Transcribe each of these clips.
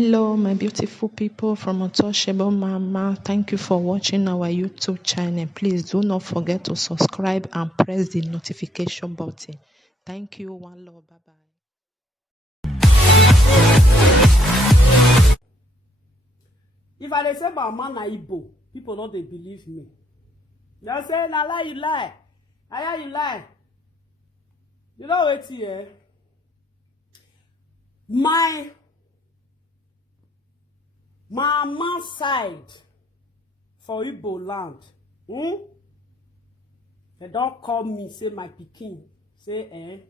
Hello, my beautiful people from Untouchable Mama. Thank you for watching our YouTube channel. Please do not forget to subscribe and press the notification button. Thank you. One love. Bye bye. If I dey say my man na Igbo, people no dey believe me. They say na lie you lie. I hear you lie. You know wetin here? My mama side for Igbo land. They don't call me, say my pikin. Say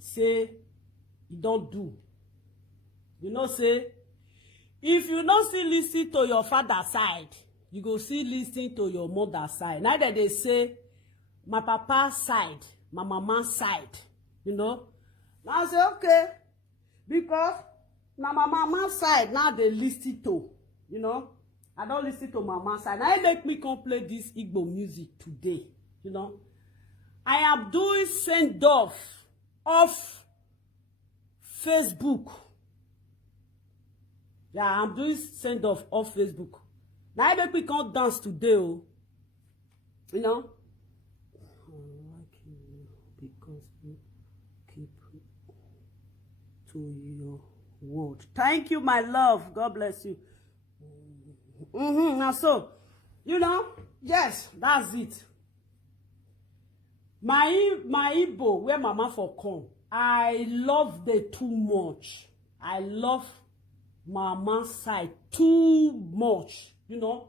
say you don't do. You know, say if you don't still listen to your father side, you go still listen to your mother side. Neither they say my papa side, my mama side. You know? Now I say okay, because now my mama side now they listen to. You know? I don't listen to my mama side. Now it make me come play this Igbo music today. You know? I am doing send off Facebook. Yeah, I'm doing send off Facebook. Now I make me come dance today, oh. You know? Because you keep to your word. Thank you, my love. God bless you. Now so, you know, yes, that's it. My Igbo, where mama for come, I love them too much. I love mama side too much, you know.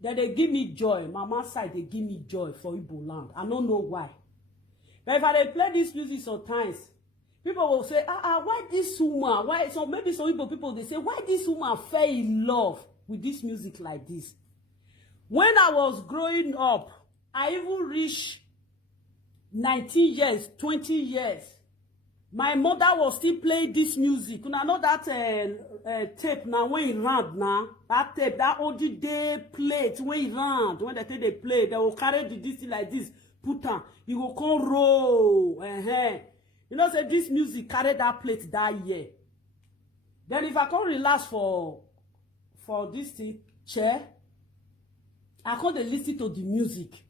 That they give me joy. Mama side, they give me joy for Igbo land. I don't know why. But if I play this music sometimes, people will say, why this woman? Why? So maybe some Igbo people, they say, why this woman fell in love with this music like this? When I was growing up, I even reached 19 years, 20 years. My mother was still playing this music. You know that tape now when it round now. That tape, that old day plate when it round. When they take they play, they will carry this thing like this. Put on. You will come roll. You know, say this music carry that plate that year. Then if I can't relax for this thing, chair, I can't listen to the music.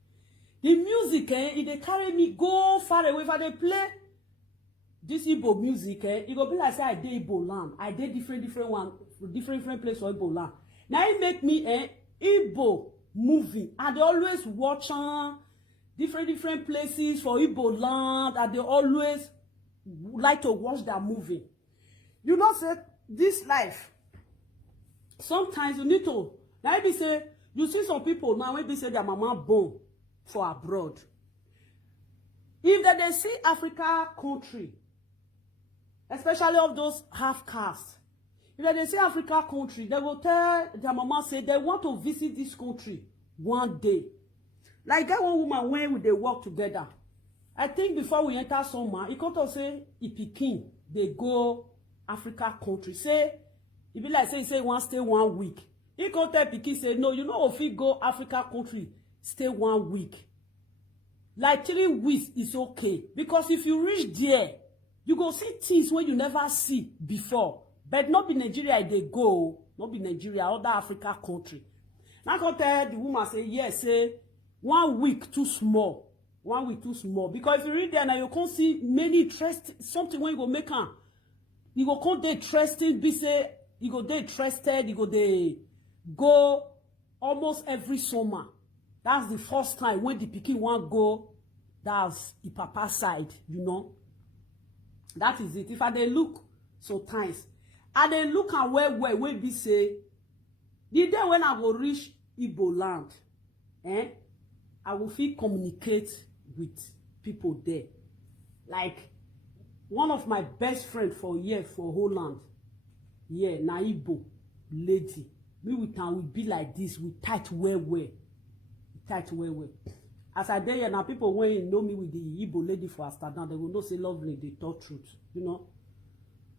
The music, if they carry me go far away. If I they play this Igbo music, it go be like say I dey Igbo land. I dey different place for Igbo land. Now it make me Igbo movie. I dey always watch different places for Igbo land. I dey always like to watch that movie. You know, say this life. Sometimes you need to. Now maybe say you see some people now maybe say their mama born for abroad. If they see Africa country, especially of those half caste, if they see Africa country, they will tell their mama say they want to visit this country one day. Like that one woman when they work together. I think before we enter summer, he come to say Ipikin, they go Africa country. Say, it be like say one stay 1 week. He come tell Pikin say, no, you know if he go Africa country, stay 1 week. Like 3 weeks is okay. Because if you reach there, you go see things where you never see before. But not be Nigeria they go. Not be Nigeria, other Africa country. Now come tell the woman say, yes, say 1 week too small. 1 week too small. Because if you read there now, you can't see many interest, something when you go make her. You go come dey interested, be say, you go dey interested, you go dey go almost every summer. That's the first time when the pikin want go, that's the papa side, you know. That is it. If I dey look sometimes, I dey look and where be say, the day when I go reach Igbo land, I will feel communicate with people there. Like one of my best friend for year for Holland, yeah, na Igbo lady. Me with her we be like this, we tight well. As I dey here now, people when know me with the Igbo lady for Amsterdam, they will know say lovely, they talk truth, you know.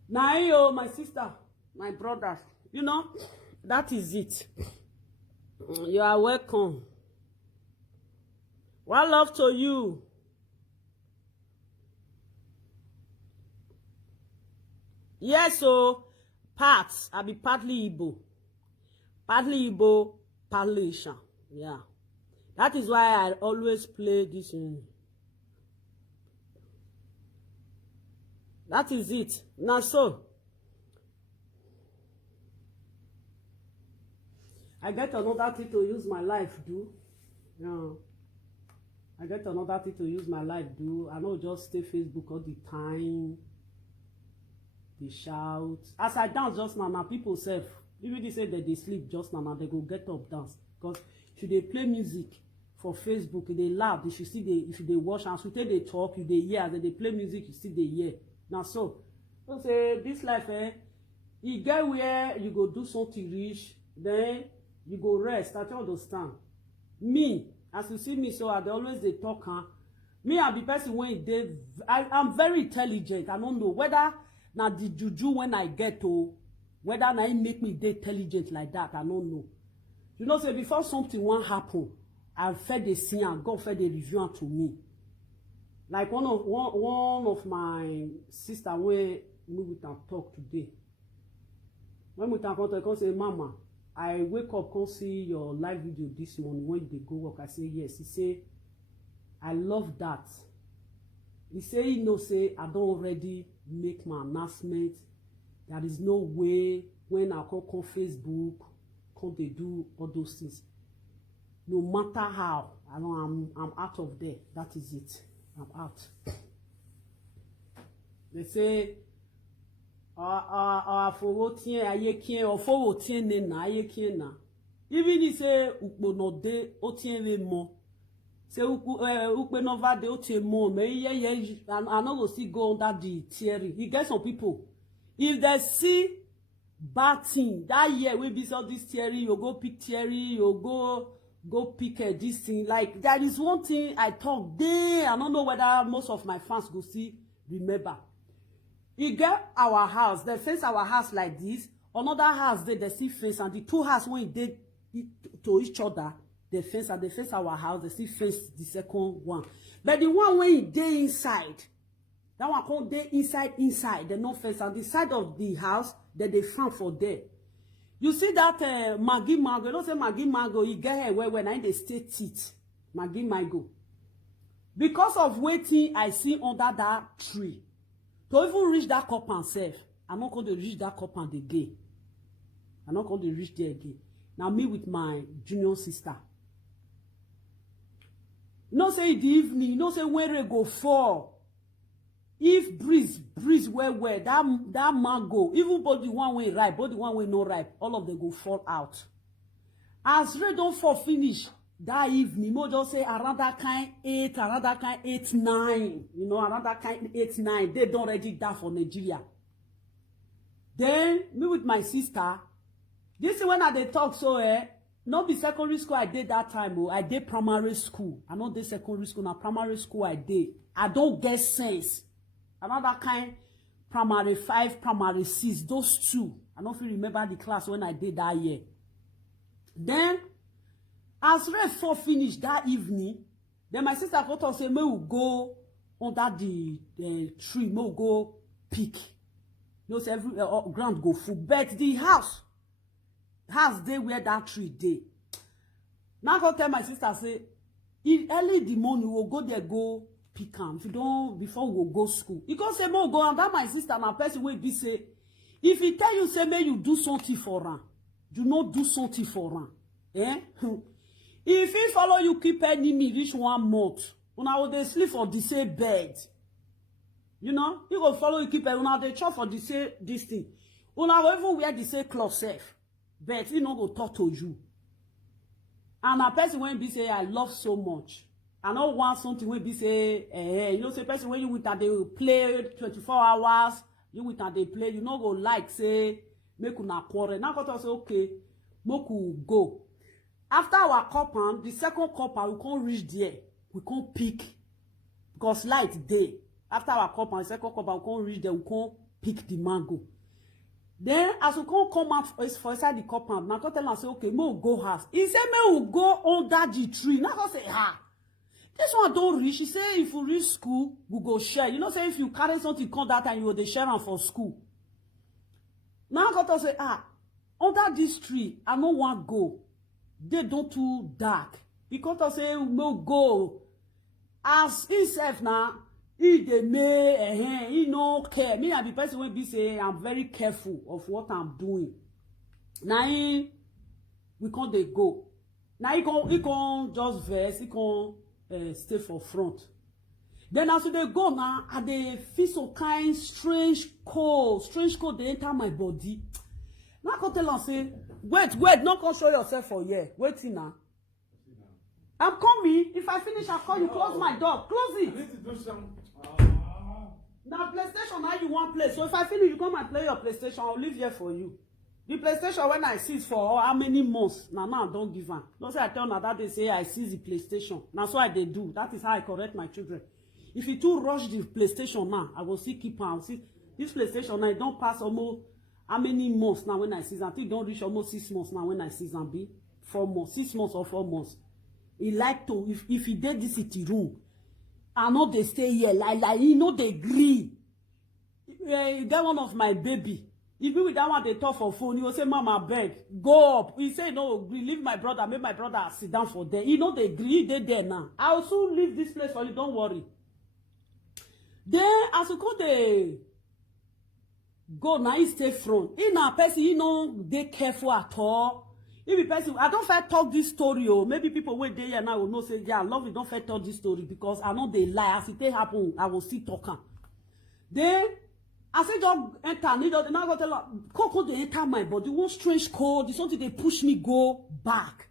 Now yo, my sister, my brother, you know, that is it. You are welcome. One love to you. Yes, so parts. I be partly Igbo, partly Isha. Yeah, that is why I always play this. That is it. Now so, I get another thing to use my life do. Yeah. I get another thing to use my life do. I don't just stay Facebook all the time. They shout. As I dance just now, people say, even they say that they sleep just now, they go get up dance. Because if they play music for Facebook, they laugh. If you see if they watch and so they talk, you they hear. Then they play music, you see they hear. Now so say this life, you get where you go do something rich, then you go rest. I don't understand. Me, as you see me, so I always they talk. Me, I be person when I'm very intelligent. I don't know whether now the juju when I get to, whether now it make me intelligent like that. I don't know. You know, say before something won't happen, I fed the scene and God fed the review to me. Like one of my sister where we can talk today. When we can talk, I can say, Mama, I wake up, can see your live video this morning when they go work. I say yes. He say, I love that. He say, you know, say I don't already make my announcement. There is no way when I come Facebook, come they do all those things. No matter how, I'm out of there. That is it. I'm out. They say, for aye kien or for tien na aye kien na. Even if say ukpono de o tien we mo. Say ukpono va de o tien mo. Me I no go see go under the theory. You get some people. If they see bad thing that year, we be so this theory. You go pick theory. You go pick this thing. Like there is one thing I talk there. I don't know whether most of my fans go see remember. You get our house, they face our house like this. Another house they see face, and the two houses when they to each other, they face and they face our house, they see face the second one. But the one when they inside, that one called they inside, they no face on the side of the house that they found for there. You see that Maggie Mango, you don't say Maggie Mango, you get her when I they stay teeth. Maggie Mango. Because of waiting I see under that tree. To even reach that cup and self, I'm not going to reach that cup and again. I'm not going to reach there again. Now me with my junior sister. You know say in the evening, you know say when they go fall. If breeze well, that mango, even both the one way ripe, both the one way no ripe, all of them go fall out. As rain don't fall finish that evening, mo just say around that kind 8, around that kind 8, 9, you know, around that kind 8, 9, they don't already die for Nigeria. Then me with my sister, this is when I talk so not be secondary school I did that time, I did primary school. I know the secondary school, now primary school I did. I don't get sense. Another kind primary 5, primary 6, those two. I don't feel remember the class when I did that year. Then as rain fall finish that evening, then my sister thought say, "Me will go under the tree, me will go pick." You know, say every ground go full, but the house there where that tree dey. Now I go tell my sister say, "In early the morning we will go there go pick am. If you don't before we will go school." You go say, "Me will go," and that my sister na person wey be say, if he tell you say, "May you do something for am," do not do something for am. Eh? If he follow you keep enemy reach 1 month, una will dey sleep for the same bed. You know, he go follow you keep una dey chop for the same this thing. Una will even wear the same cloth self, but he no go talk to you. And a person when be say I love so much, I don't want something when be say you know say person when you with that they will play 24 hours, you with that they play, you no go like say make una quarrel. Now go say okay, moku go. After our compound, the second compound, we can't reach there. We can't pick. Because light day. After our compound, the second compound, we can't reach there. We can't pick the mango. Then, as we can't come out for inside the compound, now tell us, say, okay, we'll go house. He said, we'll go under the tree. Now I say, this one don't reach. He say, if we reach school, we go share. You know, say, if you carry something, come that time, you will share them for school. Now I got to say, under this tree, I no want go. They don't too dark. Because I say, no go. As himself now, he dey may, he no care. Me and the person will be saying, I'm very careful of what I'm doing. Now we can't dey go. Now he can just verse, he can stay for front. Then as they go now, and they feel so kind, strange cold they enter my body. Now I can tell am say, wait, not come show yourself for here. Wait now. I'm coming. If I finish, I'll call you. Close my door. Close it. I need to do some. Now PlayStation, now you want play. So if I finish, you come and play your PlayStation. I'll leave here for you. The PlayStation when I seize for how many months? Now I don't give am. Don't say I tell now that they say I seize the PlayStation. Now so I they do. That is how I correct my children. If you too rush the PlayStation now, I will see keep on. See this PlayStation now, it don't pass almost how many months now when I seize. I think don't reach almost 6 months now when I seize and be 4 months, 6 months or 4 months. He like to if he did this city room, I know they stay here like he know they agree. That one of my baby. If you with that one they talk for phone, he will say, Mama, beg, go up. He say, no, leave my brother, make my brother sit down for there. You know they agree, they there now. I'll soon leave this place for you, don't worry. Then as you go they go now, he stay front. In a person, you know, they careful at all. If a person, I don't fair talk this story, or maybe people wait there and I will know say, yeah, I love it, don't fair talk this story because I know they lie. As it happen, I will see talking. Then I say just enter, now go tell her, Coco they enter my body, one strange cold, it's something they push me go back.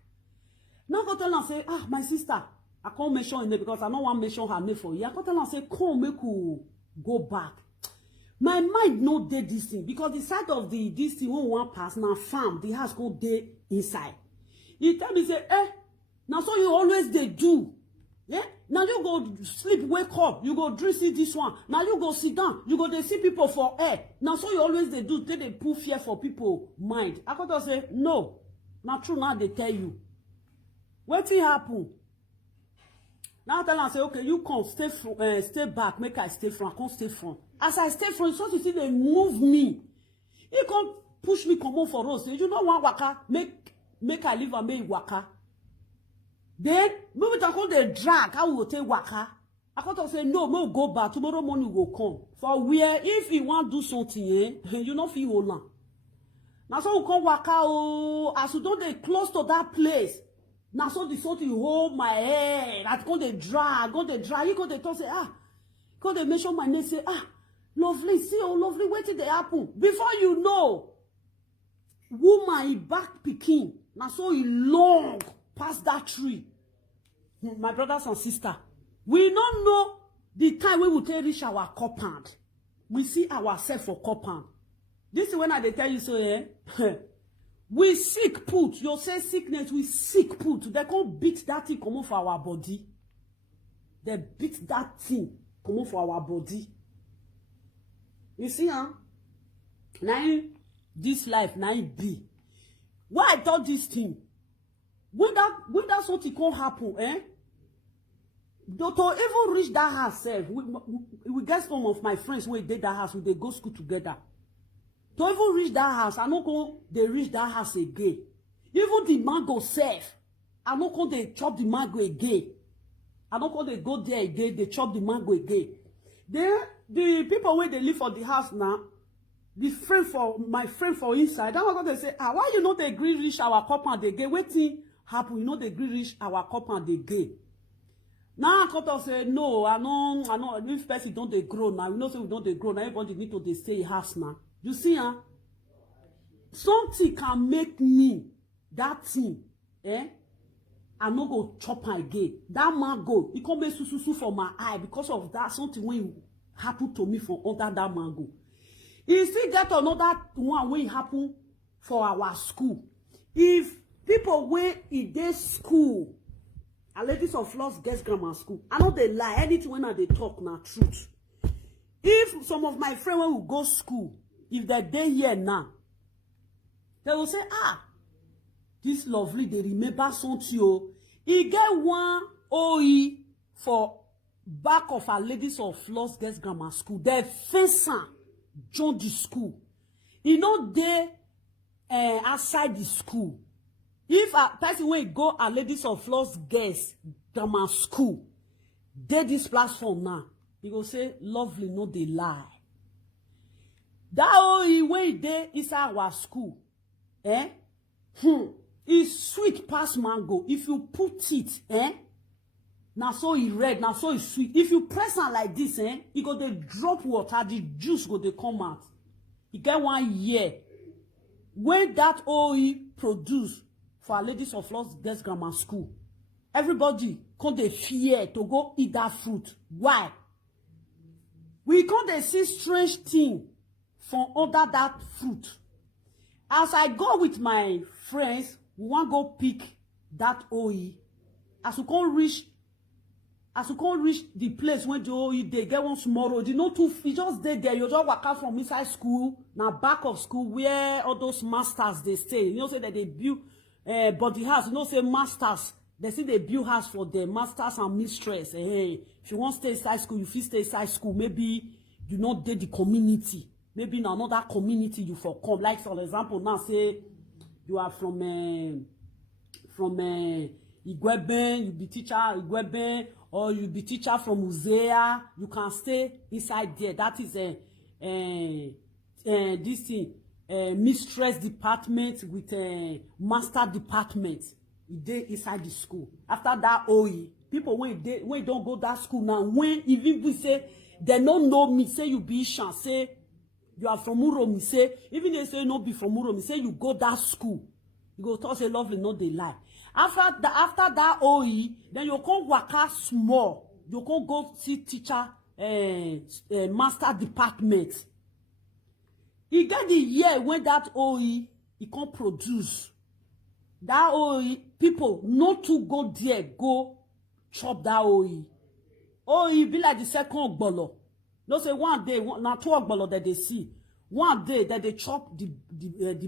Now go tell her say, my sister, I can't mention her name because I don't want to mention her name for you. I go tell her say, come make you go back. My mind no dey this thing because the side of this thing when one pass now farm, the house go dey inside. He tell me say, now so you always dey do. Yeah? Now you go sleep, wake up, you go drink see this one. Now you go sit down, you go dey see people for air. Now so you always dey do, they put fear for people mind. I go to say, no, not true now they tell you. Wetin happen? Now I tell am say, okay, you come stay back, make I stay front, I come stay front. As I stay front, so you see they move me. He come push me come on for road. Say, you know one waka, make I leave and make waka. Then maybe I come they drag, I will take waka. I come to say, no, we'll go back. Tomorrow morning we will come. For where if you want to do something, you know feel hold on. Now so we come waka, as you don't they close to that place. Now so the sort you hold my head, I go they drag, you go they talk say, go they mention my name, say, lovely, see lovely, wait till they happen. Before you know, woman back picking, now so he long past that tree. My brothers and sisters, we don't know the time we will take reach our compound. We see ourselves for compound. This is when I tell you so, we sick put, you say sickness, we sick put. They can't beat that thing come for our body. They beat that thing come for our body. You see, now this life, now it be. Why I thought this thing? When that something can happen, to even reach that house, we get some of my friends who did that house, they go school together. To even reach that house, I no go they reach that house again. Even the mango self, I no go they chop the mango again. I no go they go there again, they chop the mango again. Then the people where they live for the house now, my friend for inside, that one go they say, why you know they agree reach our compound again? Waiting happen, you know they agree reach our compound again. Now I come to say no, I know if person don't they grow now, you know say we don't they grow now, everybody need to they stay in house now. You see, something can make me that thing, I no go chop again. That mango, it come be susu for my eye because of that something when happen to me from under that mango. You still get another one when it happen for our school. If people when in their school, a ladies of Floss Girls Grammar School, I know they lie. Anything when they talk now truth. If some of my friends will go school, if they're there here now, they will say, this lovely, they remember something. He get one OE for back of a ladies of Floss Girls Grammar School. They face join the school. e no dey outside the school. If a person wey go a Ladies of Floss Girls Grammar School dey this platform now, he go say Lovely no dey lie. That OE wey dey inside our school, e sweet pass mango. If you put it, now so e red, now so e sweet. If you press am like this, e go dey drop water, the juice go dey come out. E get 1 year when that OE produce for our Ladies of Floss Girls Grammar School. Everybody come dey fear to go eat that fruit. Why? We come dey see strange thing from under that fruit. As I go with my friends, we wan go pick that OE. As we come reach the place when the OE dey, get one small road. You know, you just dey there. You just walk out from inside school, now back of school where all those masters they stay. You know, say that they build body house. You know, say masters. They say they build house for them, masters and mistress. Hey, if you want to stay inside school, you fit stay inside school. Maybe you not dey the community. Maybe in another community you for come. Like for example, now say you are from Igweben, you be teacher Igweben, or you be teacher from Uzea. You can stay inside there. That is this thing, mistress department with master department. They inside the school. After that OE, people when don't go that school now, when even we say they don't know me, say you be Ishan, say you are from Uromi, say even they say no be from Uromi, say you go that school, you go talk say Lovely no they lie. After that OE, then you come waka small, you come go see teacher master department. You get the year when that OE he come produce. That OE, people not to go there, go chop that OE. OE be like the second ogbolo. No say one day, now 2 ogbolo that they see. One day that they chop the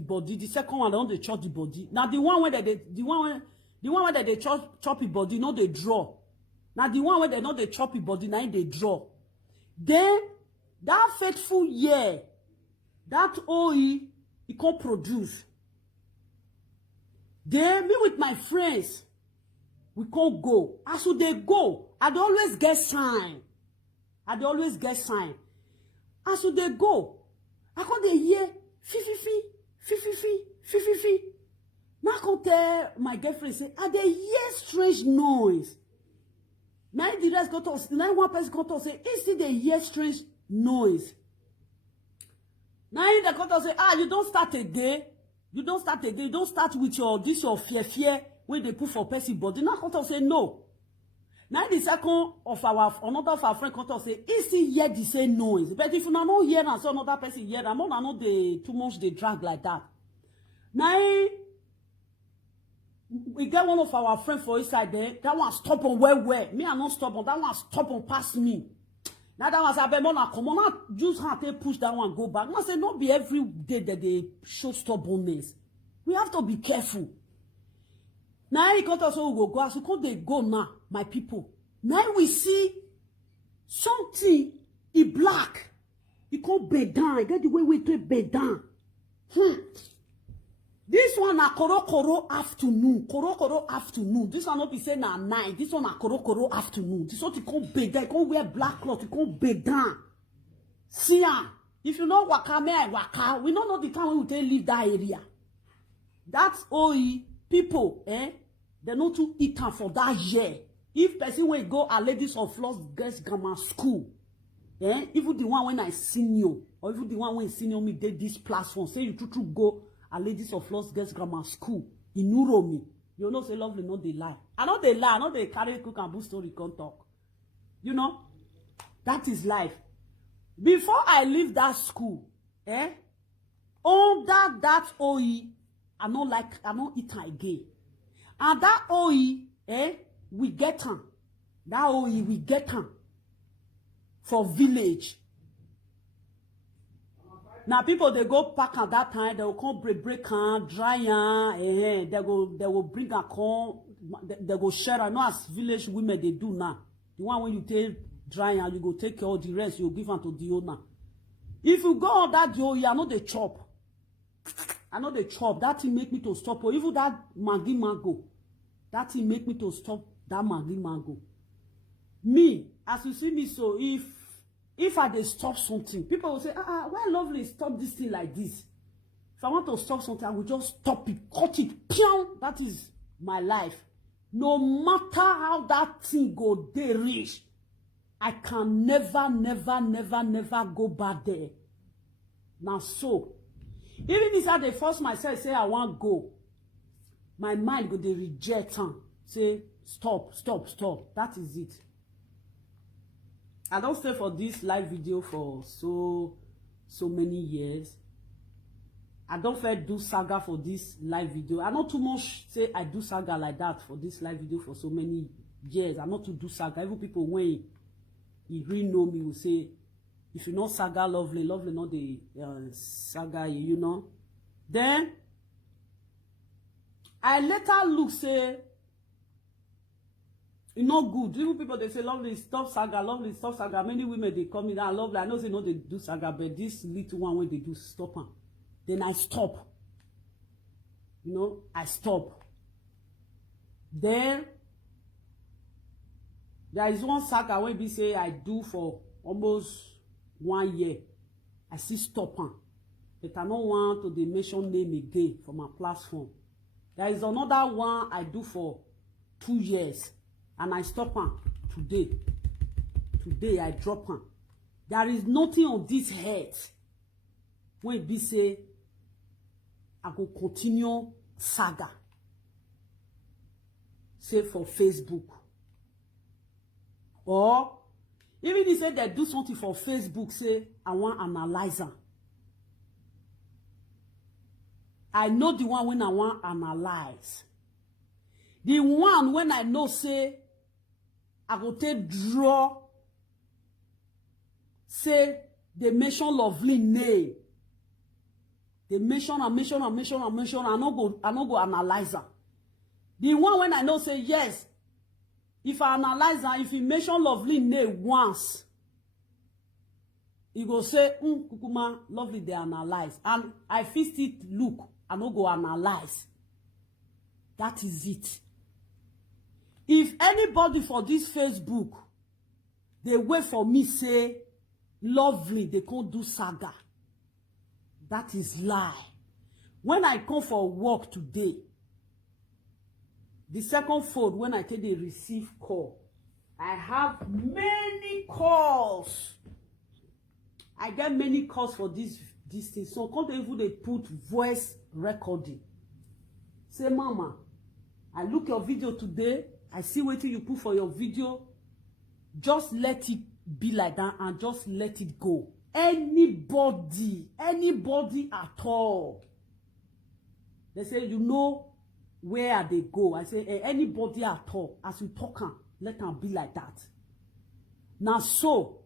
body, the second one they don't they chop the body. Now the one where they chop the body, no they draw. Now the one where they know they chop the body, now they draw. Then that faithful year, that OE he can produce. Then me with my friends, we can't go. As they go, I always get sign. As they go, I can't hear fi. Now I can tell my girlfriend say, I dey hear strange noise. Now the rest got us. Now one person got us say, is it they hear strange noise? Now they got us say, you don't start a day. You don't start with your fear when they put for person body. Now come to say no. Now the second of another of our friend come to say, is he hear the same noise? But if you not hear and so another person hear, I'm not they too much they drag like that. Now we get one of our friends for inside there. That one stop on where. Me I not stop on that one stop on pass me. Now that was a bit more come on, not use hand to push that one go back. I say not be every day that they show stubbornness. We have to be careful. Now he got us all go as we call they go now, my people. Now we see something in black. He called bed down. Get the way we take bed down. This one na koro afternoon. Koro afternoon. This one not be saying na night. This one na koro afternoon. This one you can't bed down. You can't wear black cloth. You can't bed down. See ya. If you know waka, me waka. We don't know the time when we take leave that area. That's OE people, they not to eat time for that year. If person will go a Ladies of Floss Girls Grammar School, even the one when I senior, or even the one when senior me did this platform, say you to go a Ladies of Floss Girls Grammar School in Uromi, you know say Lovely no they lie. I know they lie, I know they carry cook and boost story can't talk. You know, that is life. Before I leave that school, under that OE, I don't eat again. And that OE, we get them. That OE, we get them for village. Now people they go pack at that time, they will come break can, dry they will bring a corn, they go share. I know as village women they do now. The one when you take dry you go take all the rest, you give them to the owner. If you go on that OE, you know they chop. I know the chop. That thing make me to stop. Or even that Maggi mango. That thing make me to stop that Maggi mango. Me, as you see me, so if I dey stop something, people will say, why Lovely stop this thing like this? If I want to stop something, I will just stop it, cut it, pew. That is my life. No matter how that thing go dey reach, I can never go back there. Now so, even if I dey force myself, say I want go, my mind go dey reject am. Say stop. That is it. I don't stay for this live video for so many years. I don't first do saga for this live video. I not too much say I do saga like that for this live video for so many years. I not to do saga. Even people when you really know me will say, if you know saga Lovely not the saga, you know. Then I later look say, it's not good. Even people they say Lovely stop saga, Lovely stop saga. Many women they come in and Lovely. I know they know they do saga, but this little one when they do stop them. Then I stop. You know, I stop. Then there is one saga when we say I do for almost 1 year. I see stop am. But I don't want to the mention name again for my platform. There is another one I do for 2 years. And I stop am today. Today I drop am. There is nothing on this head when we say I go continue saga. Say for Facebook. Or even if say they do something for Facebook, say I want analyze am. I know the one when I want analyze. The one when I know say I go take draw, say they mention Lovely name. They mention and mention. I no go analyze her. The one when I know say yes, if I analyze her, if he mention Lovely name once, he go say, kukuma, Lovely they analyze. And I fix it look, I no go analyze. That is it. If anybody for this Facebook, they wait for me say, Lovely, they can't do saga. That is lie. When I come for work today, the second phone, when I take the receive call, I have many calls. I get many calls for this thing. So can't even they put voice recording. Say, Mama, I look your video today. I see what you put for your video. Just let it be like that and just let it go. Anybody at all. They say, you know where they go. I say, anybody at all. As you talk, let them be like that. Now, so,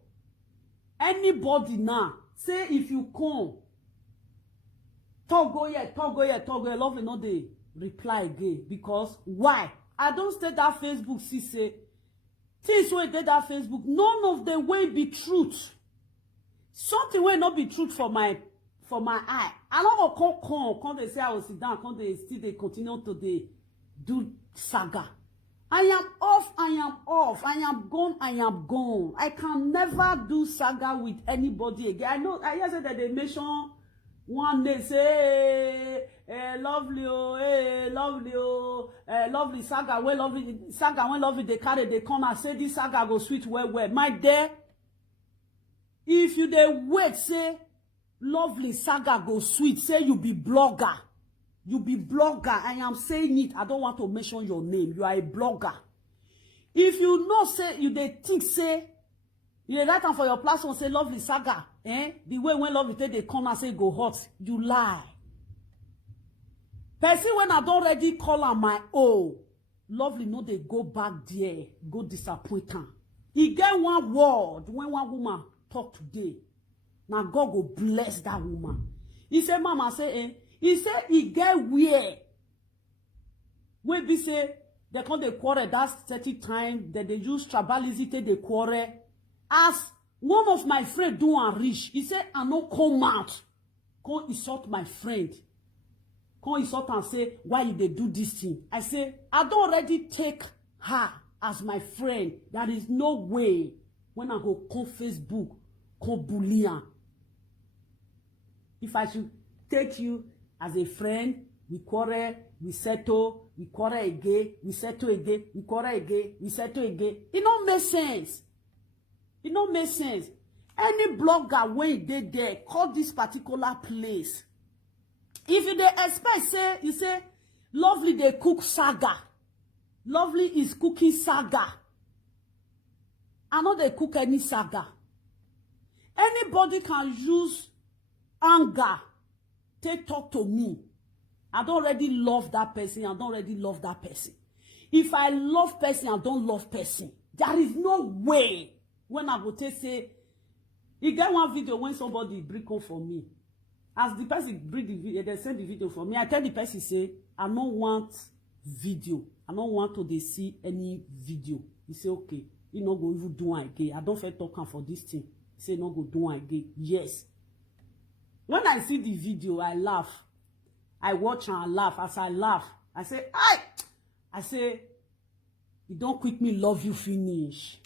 anybody now, say if you come, talk go here, Lovely not they reply again. Because, why? I don't stay that Facebook, see, say, things wey dey that Facebook, none of the way be truth. Something will not be truth for my eye. I don't go come they say I will sit down, come they still they continue to do saga. I am off, I am gone. I can never do saga with anybody again. I know I hear say that they mention one day say Lovely, Lovely saga when Lovely they carry they come and say this saga go sweet well. My dear, if you dey wait say Lovely saga go sweet, say you be blogger. I am saying it. I don't want to mention your name. You are a blogger. If you know say you dey think say you dey write am for your platform say Lovely saga, the way when Lovely take they come and say go hot, you lie. Person when I don't already call on my own, Lovely no they go back there, go disappoint her. He get one word when one woman talk today. Now God go bless that woman. He say, Mama say, he say he get where. When they say they come they quarrel that 30 time that they use tribalism they quarrel. As one of my friend do and reach, he said I no come out, come insult my friend. come insult and say, why you dey do this thing? I say, I don't already take her as my friend. There is no way when I go come Facebook, come bully her. If I should take you as a friend, we quarrel, we settle, we quarrel again, we settle again, we quarrel again, we settle again. It don't make sense. It don't make sense. Any blogger when they there, call this particular place. If you dey expect, say, you say, Lovely they cook saga. Lovely is cooking saga. I know they cook any saga. Anybody can use anger to talk to me. I don't already love that person. I don't already love that person. If I love person, I don't love person. There is no way when I go to say, you get one video when somebody bring up for me. As the person bring the video, they send the video for me. I tell the person, say, I don't want video. I don't want to see any video. He say, okay, you no go even do one again. I don't feel talking for this thing. He say, no go do one again. Yes. When I see the video, I laugh. I watch and I laugh. As I laugh, I say, I say, you don't quick me love you finish.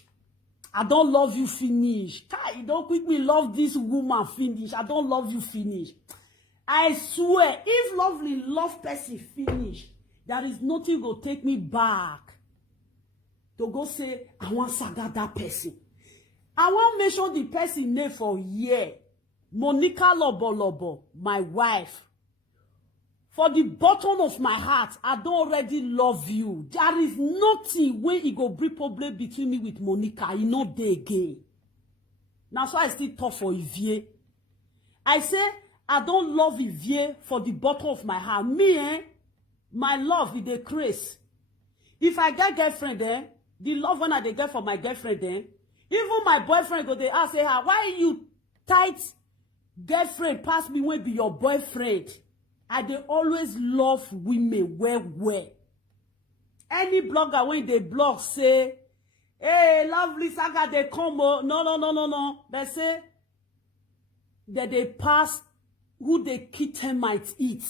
I don't love you finish. You don't quick me love this woman finish. I don't love you finish. I swear, if Lovely love person finish, there is nothing go take me back to go say, I want saga that person. I want mention the person name for year. Monica Lobolobo, my wife. For the bottom of my heart, I don't already love you. There is nothing where it go bring problem between me with Monica. You know they again. Now so I still talk for Ivie. I say I don't love Ivie for the bottom of my heart. Me, my love is the craze. If I get girlfriend, the love when I get for my girlfriend, even my boyfriend go they ask, say, why you tight girlfriend pass me when be your boyfriend? I dey always love women well. Any blogger when they blog say, hey, Lovely saga they come. No. They say that they pass who the kitten might eat.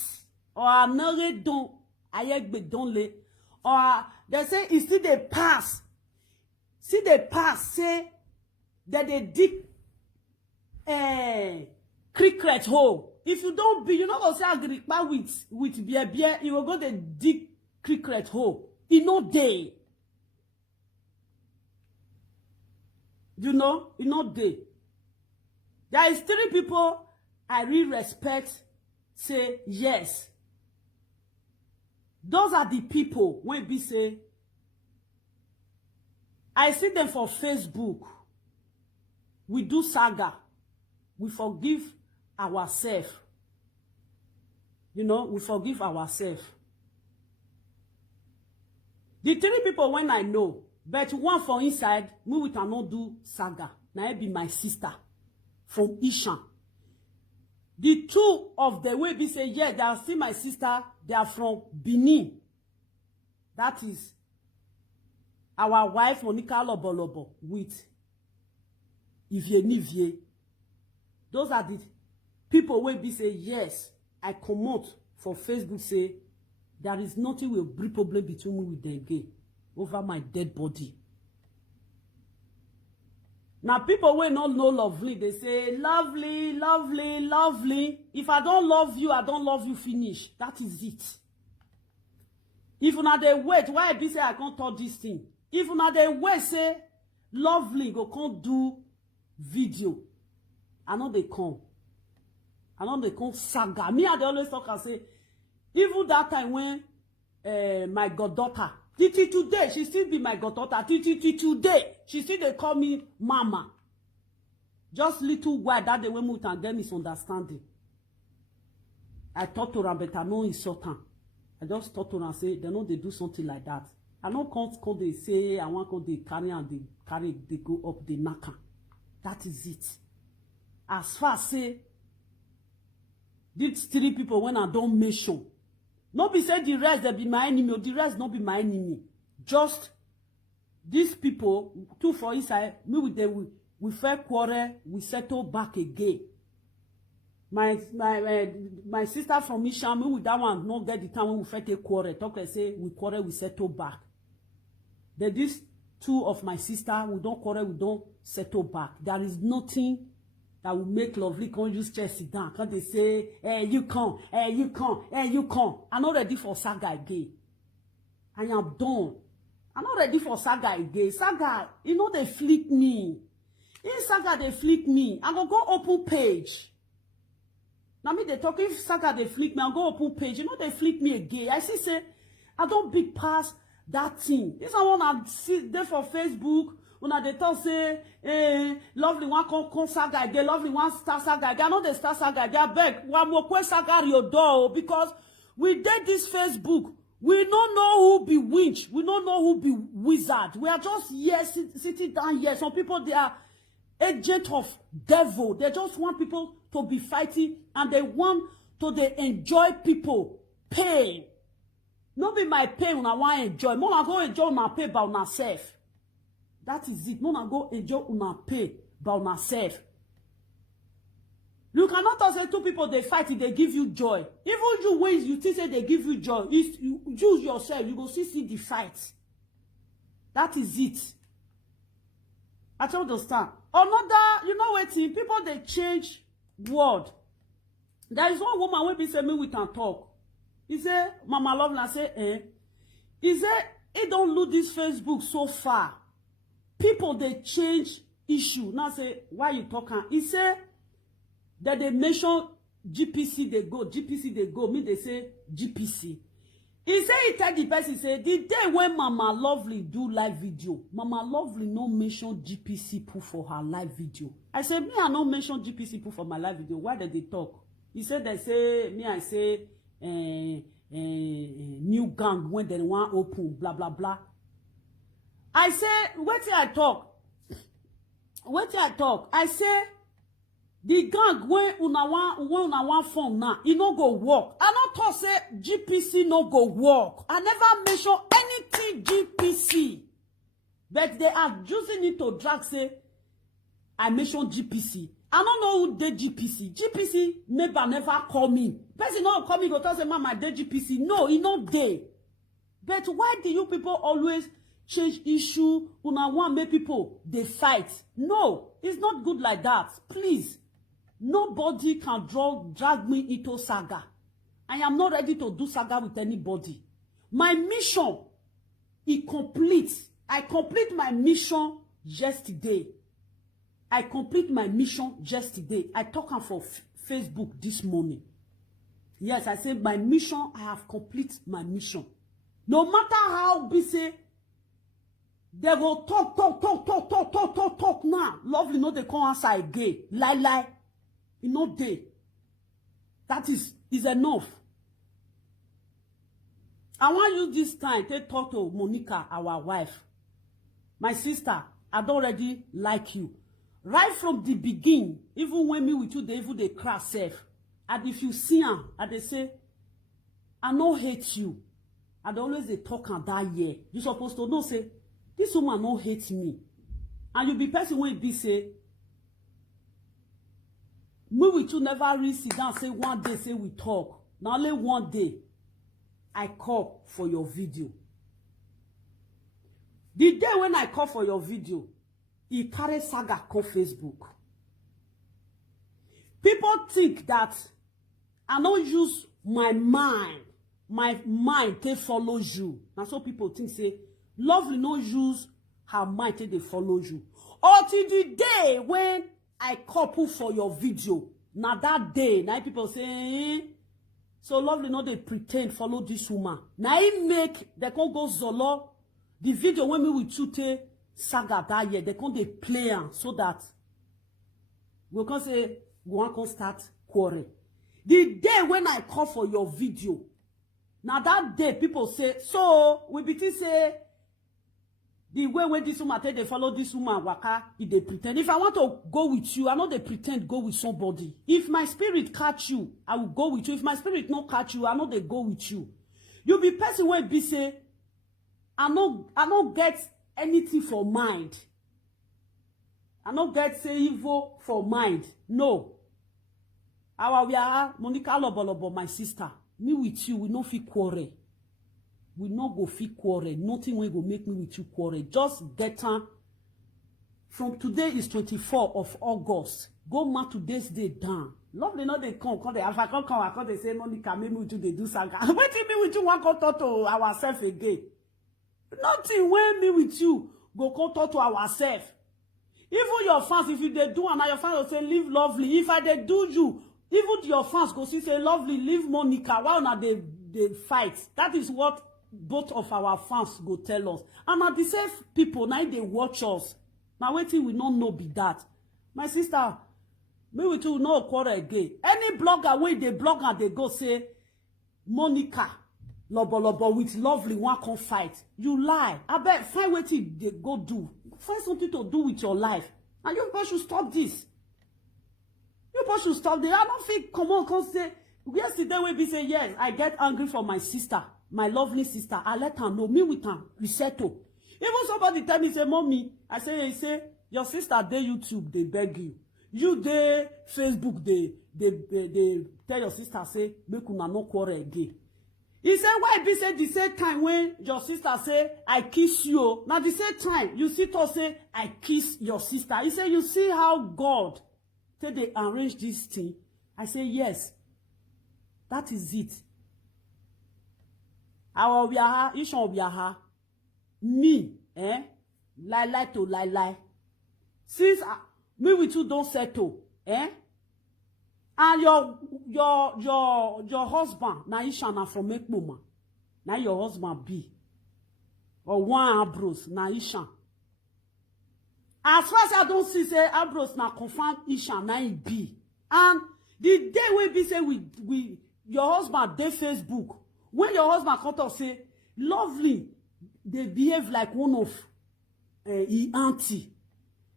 Or another don't ayegbe don't lay. Or they say it's still they pass. See they pass say that they dig cricket hole. If you don't be, you're not gonna say agrikpa with beer, you will go to dig cricket hole. You know day. You know day. There is 3 people I really respect. Say yes. Those are the people when be say. I see them for Facebook. We do saga. We forgive ourselves. You know, we forgive ourselves. The 3 people when I know, but one for inside, me we cannot do saga. Now it be my sister from Ishan. The 2 of the way be say, yeah, they are still my sister. They are from Benin. That is our wife Monica Lobolobo with Ivie. Those are the people will be say, yes, I come out for Facebook say, there is nothing will bring problem between me with them again over my dead body. Now people will not know Lovely. They say, Lovely. If I don't love you, I don't love you finish. That is it. If una dey wait, why I be say I can't talk this thing? If una dey wait, say, Lovely go can't do video. I know they come. Saga. Me, I always talk and say, even that time when my goddaughter, till today, she still be my goddaughter. Till today, she still they call me mama. Just little while that day when we can get misunderstanding. I talk to her, but I know insult her. I just talk to her and say, they know they do something like that. I know come they say, I want come they carry and they go up the naka. That is it. As far as say, these 3 people when I don't mention, not be say the rest they be my enemy, or the rest not be my enemy. Just these people, 2 for inside, me with them, we fair quarrel, we settle back again. my sister from Isham, me with that one not get the time when we fight a quarrel. Talk like say we quarrel, we settle back. Then these two of my sister, we don't quarrel, we don't settle back. There is nothing that will make Lovely come use chest sit down. Can't they say, hey, you come, hey, you come, hey, you come. I'm not ready for saga again. I am done. I'm not ready for saga again. Saga, you know they flick me. In saga they flick me. I'm gonna go open page. Now me they talk, if saga they flick me, I'll go open page. You know they flick me again. I see say, I don't big pass that thing. This one I see there for Facebook. When they talk say, Lovely one come saga again, Lovely one star saga again. I know they start saga again. I beg, one more question saga your door because we did this Facebook. We don't know who be winch. We don't know who be wizard. We are just here sitting down here. Some people they are agent of devil. They just want people to be fighting and they want to they enjoy people pain. Not be my pain when I want to enjoy. Mona go enjoy my pain by myself. That is it. Mona go enjoy my pain by myself. You cannot say two people they fight if they give you joy. Even you when you think say they give you joy, you choose yourself, you go see the fight. That is it. I don't understand. Another, you know what? People they change word. There is one woman when be say me we can talk. He say, Mama Love, I say, He say, he don't look this Facebook so far. People they change issue. Now say, why you talking? He say that they mention GPC they go. Me they say GPC. He say he tell the person say the day when Mama Lovely do live video, Mama Lovely no mention GPC put for her live video. I say me I no mention GPC put for my live video. Why did they talk? He said they say me I say new gang when they want open blah blah blah. I say wait till I talk. I say the gang when una want form now, it no go work. I not talk say GPC no go work. I never mention anything GPC. But they are using it to drag say I mention GPC. I don't know who did GPC. GPC never call me. Person not call me go tell say mama did GPC. No, he not there. But why do you people always change issue? Una want make people they fight. No, it's not good like that. Please. Nobody can drag me into saga. I am not ready to do saga with anybody. My mission is complete. I complete my mission yesterday. I talk for Facebook this morning. Yes, I say my mission, I have complete my mission. No matter how busy they will talk now. Lovely, no, they come answer again. Lie. You know they. That is enough. I want you this time to talk to Monica, our wife. My sister, I don't already like you. Right from the beginning, even when me with you, they cry self. And if you see her, and they say, I no hate you. And always they talk and that year. You supposed to know say, this woman no hate me. And you be person when be say, me with you never really sit down say one day say we talk. Now only one day I call for your video. The day when I call for your video, he carry saga call Facebook. People think that I don't use my mind to follow you. Now so people think say Lovely no use her mind to they follow you. Until the day when I couple for your video. Now that day, now people say, so Lovely no they pretend follow this woman. Now he make they can go Zolo. The video when me with Tute saga that year, they can they play so that we can say we can start quarrel. The day when I call for your video, now that day people say, so we begin say the way when this woman they follow this woman waka, if they pretend. If I want to go with you, I know they pretend go with somebody. If my spirit catch you, I will go with you. If my spirit not catch you, I know they go with you. You be person where be say, I no get anything for mind. I no get say evil for mind. No. Our we are Monica Lobolobo, my sister. Me with you, we no fit quarrel. We no go fit quarrel. Nothing will go make me with you quarrel. Just get on. From today is 24th of August. Go mark today's day down. Lovely, not they come. They have I come. They say Monica, maybe we they do saga. Waiting me with you want to talk to ourselves again. Nothing when me with you go come talk to ourselves. Even your fans, if you they do, and your fans will say live lovely. If I they do you, even your fans go see say lovely, leave Monica. Why not they fight? That is what both of our fans go tell us. And at the same people now they watch us. Now waiting we don't know be that. My sister, me with you no quarrel again. Any blogger where they blog and they go say Monica Lobo with lovely one can fight. You lie. I bet find what they go do. Find something to do with your life. And you people should stop this. You people should stop this. I don't think come on, come say yesterday we be say yes, I get angry for my sister, my lovely sister. I let her know. Me with her, we settle. Even somebody tell me, say, mommy, I say, your sister, they YouTube, they beg you. You, they Facebook, they tell your sister, say, make una no quarrel again. He said, why be say the same time when your sister say, I kiss you. Now the same time, you see to say, I kiss your sister. He said, you see how God, till they arrange this thing. I say, yes, that is it. Our obiaha, Ishan obiaha. Me, lie to lie. Since me with you don't settle, and your husband, na Ishan from Ekpoma, na your husband be, or one Abros, na Ishan. As far as I don't see, say Abros na confirm Ishan na it be, and the day we be say we your husband dey Facebook, when your husband come to say lovely. They behave like one of his auntie.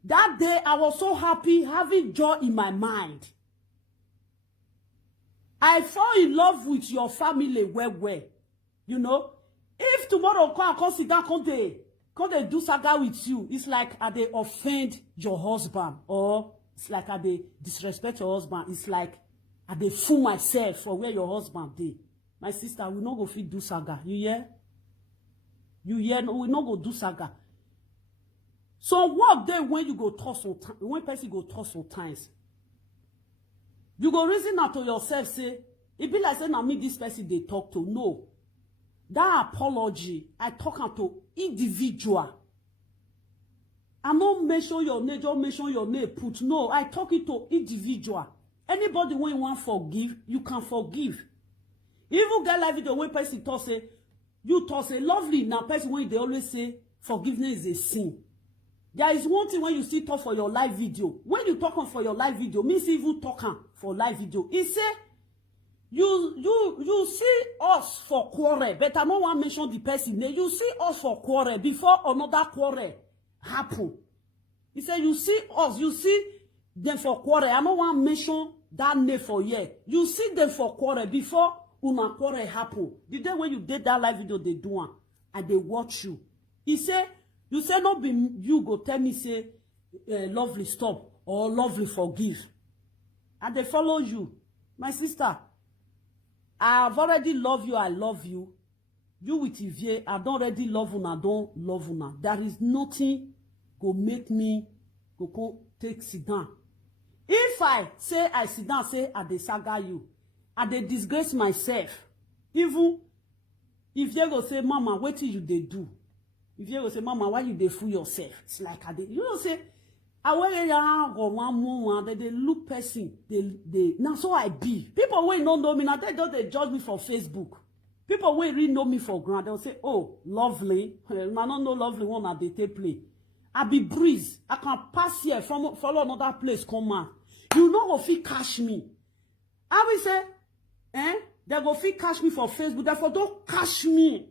That day, I was so happy, having joy in my mind. I fall in love with your family well. You know, if tomorrow come sit down, come they do saga with you, it's like they offend your husband, or it's like they disrespect your husband. It's like they fool myself for where your husband dey. My sister, we no go fit do saga. You hear? You hear? No, we no go do saga. So what day when you go toss sometimes, when person go toss sometimes, you go reason out to yourself, say, it be like say na me this person they talk to. No. That apology, I talk to individual. I don't mention your name, don't mention your name, put. No, I talk it to individual. Anybody when you want forgive, you can forgive. Even get like video when person talk say, you talk say lovely now person when they always say forgiveness is a sin. There is one thing when you see talk for your live video. When you talk on for your live video, means even talking for live video. It say you see us for quarrel, but I don't want to mention the person name. You see us for quarrel before another quarrel happen. He said you see us, you see them for quarrel. I don't want to mention that name for yet. You see them for quarrel before una quarrel happen. The day when you did that live video, they do one and they watch you. He said, you say not be you go tell me say lovely stop or lovely forgive. And they follow you. My sister, I have already love you, I love you. You with Ivie, I don't already love una, don't love una. There is nothing go make me go take sit down. If I say I sit down, say I dey saga you, I dey disgrace myself. Even if they go say, Mama, what you they do? If you go say, Mama, why you dey fool yourself? It's like I dey, you know, say, I go one, they look person, they now so I be. People who don't know me, now they judge me for Facebook. People who really know me for granted, they'll say, oh, lovely. I don't know lovely one at the take play. I be breeze. I can pass here from follow another place, come on. You know go fit catch me. I will say, they go fit catch me for Facebook. Therefore, don't catch me.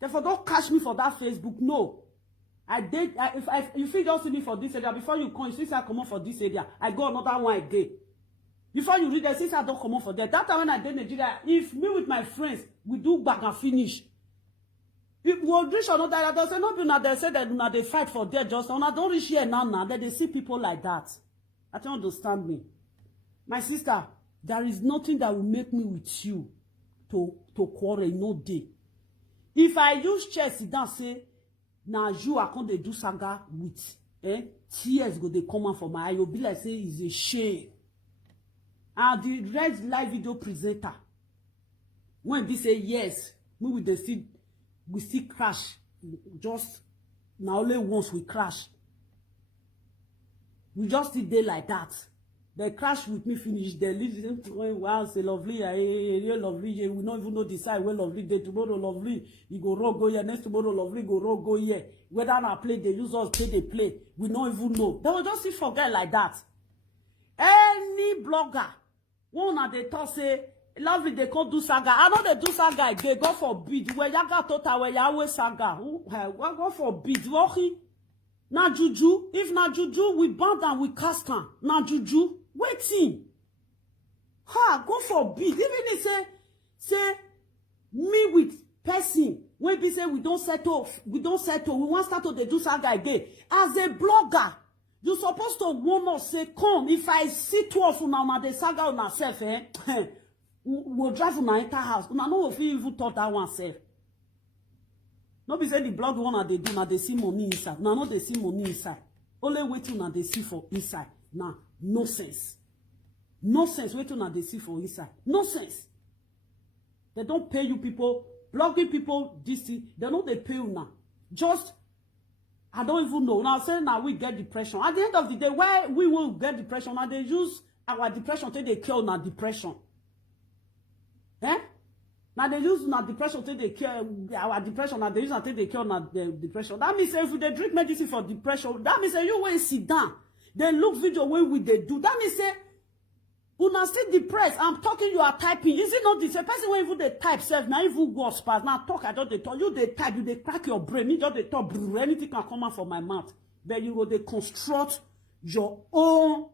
Therefore, don't catch me for that Facebook. No. I did. If you don't see me for this area, before you come, since I come out for this area, I go another one again. Before you read that, since I don't come out for that. That time when I did Nigeria, if me with my friends, we do back and finish. If we reach another area, they say, no, they say that they fight for their justice. I don't reach here now, then they see people like that. I don't understand me. My sister, there is nothing that will make me with you to quarrel no day. If I use chest sit down say, now you are going to do saga with, tears go they come out for my eye. You'll be like, say, it's a shame. And the red live video presenter, when they say yes, we still crash. Just now only once we crash. We just sit there like that. They crash with me, finish. They leave. Wow, say lovely. Lovely. We don't even know the side where lovely. Day tomorrow, lovely. You go wrong, go here. Next tomorrow, lovely. Go wrong, go here. Whether I play, they use us, they play. We don't even know. They will just sit forget like that. Any blogger, one of the talk say, lovely, they can't do saga. I know they do saga again. God forbid. Where you got total, where you always saga. God forbid. Na juju. If na juju, we bound and we cast am. Na juju. Waiting. Ha, God forbid. Even if say me with person, when we say we don't settle, we want to start to do saga again. As a blogger, you supposed to warn us, say, come, if I see two of you now, the saga on ourselves, we'll drive on our entire house. Una no if you even thought that one self. No be say the blog one they do, now they see money inside. Now they see money inside. Only waiting now they see for inside. Now, no sense. No sense waiting now they see for inside. No sense. They don't pay you people, blogging people, this thing. They know they pay you now. Just, I don't even know. Now saying now we get depression. At the end of the day, why we will get depression? Now they use our depression till they kill our depression. Now they use our depression till they kill our depression. Now they use until they kill our depression. That means if they drink medicine for depression, that means you will sit down. They look video when they do. That means say, una still depressed. I'm talking, you are typing. Is it not this? A person when even they type self, now even worse pass. Now talk, I don't they talk. You they type, you they crack your brain. You just they talk, anything can come out from my mouth. But you will they construct your own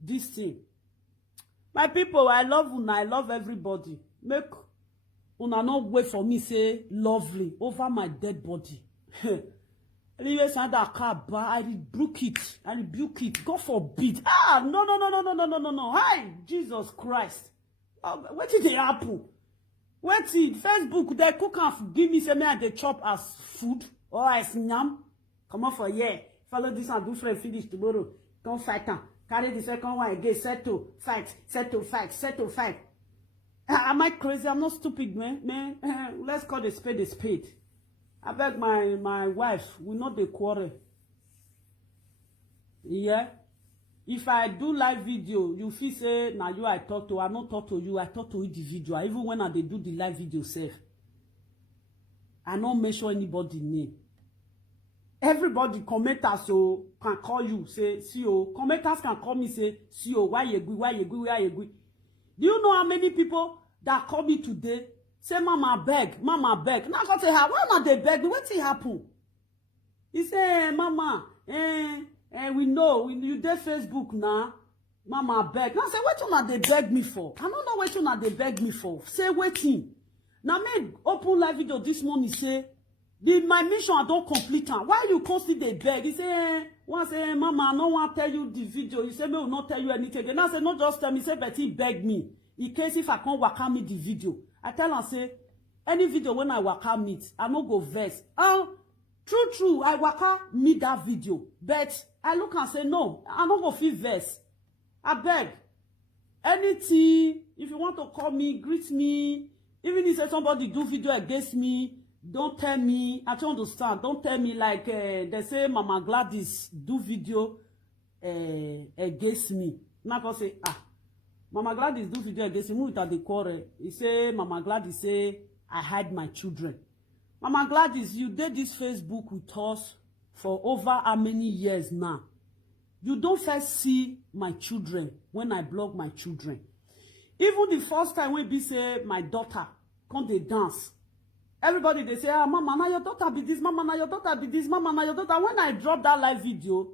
this thing. My people, I love una, I love everybody. Make una not wait for me say lovely over my dead body. Anyway, I rebuke it. God forbid. No. Hi, Jesus Christ. What did they happen? What did Facebook, they cook and give me say me and they chop as food or as yam? Come on for here. Follow this and do friend finish tomorrow. Don't fight them. Carry the second one again. Settle, fight. Am I crazy? I'm not stupid, man. Let's call a spade a spade. I beg my wife, we not the quarrel. Yeah. If I do live video, you feel say now you I talk to, I not talk to you, I talk to individual. Even when I they do the live video self, I not mention anybody name. Everybody commenters so can call you, say CEO. Commenters can call me, say CEO, why you agree? Do you know how many people that call me today? Say, mama beg. Now I got to say, why not they beg? What happen? He say, mama, we know, you did Facebook now. Mama beg. Now I say, what not they beg me for? I don't know what not they beg me for. Say, waiting. Now me open live video this morning, say, my mission I don't complete. Why you constantly they beg? He say, mama, I don't want to tell you the video. You say, me will not tell you anything. Then I say, not just tell me, say, but he beg me. In case if I can't work out me the video. I tell her, say, any video when I waka meet, I no go vex. True, I waka meet that video. But I look and say, no, I no go feel vex. I beg. Anything, if you want to call me, greet me. Even if somebody do video against me, don't tell me. I don't understand. Don't tell me like they say Mama Gladys do video against me. Now I say, Mama Gladys do video against me with the quarrel. He say, Mama Gladys say, I hide my children. Mama Gladys, you did this Facebook with us for over how many years now? You don't first see my children when I blog my children. Even the first time when we say my daughter come they dance. Everybody they say, Mama, now your daughter be this, Mama, now your daughter be this, Mama, now your daughter. When I drop that live video,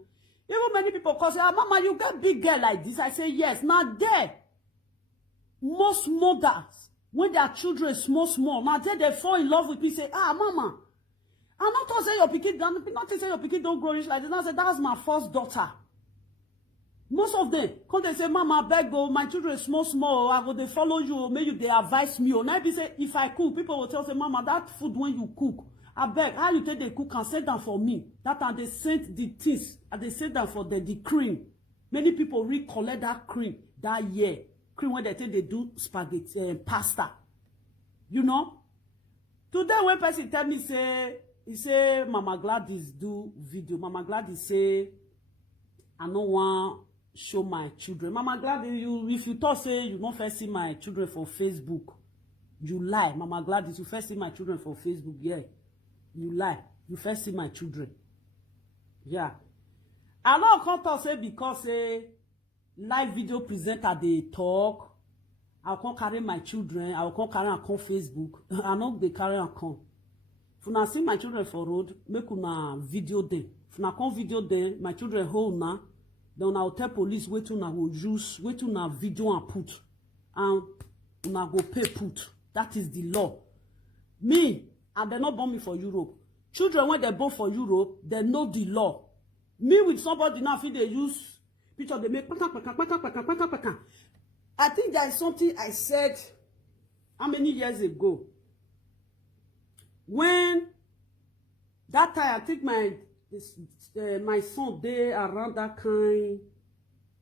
even many people call say, Mama, you get big girl like this. I say, yes. Now there. Most mothers, when their children small, now they fall in love with me, say, Mama, I'm not say your pikin don't grow rich like this. I say, that's my first daughter. Most of them come they say, Mama, beg go, my children small, I go they follow you, may you they advise me. Or now be say, if I cook, people will tell say, Mama, that food when you cook, I beg, how you take the cook and send them for me. That and they sent the things, and they send them for the cream. Many people recollect that cream that year. Cream when they take they do spaghetti pasta. You know? Today when person tell me say, he say Mama Gladys do video. Mama Gladys say, I no want show my children. Mama Gladys, if you talk say you don't first see my children for Facebook, you lie. Mama Gladys, you first see my children for Facebook, yeah. You lie. You first see my children. Yeah. I don't come talk say because live video presenter they talk. I can't carry my children. I can't carry on Facebook. I know they carry on. If you see my children for road, make una video them. If you come video them, my children hold now. Then I will tell police wait till I will use, wait till I video and put, and una go pay put. That is the law. Me, and they not born me for Europe. Children when they born for Europe, they know the law. Me with somebody now, if they use picture, they make I think there is something I said how many years ago. When that time, I think my son they around that kind.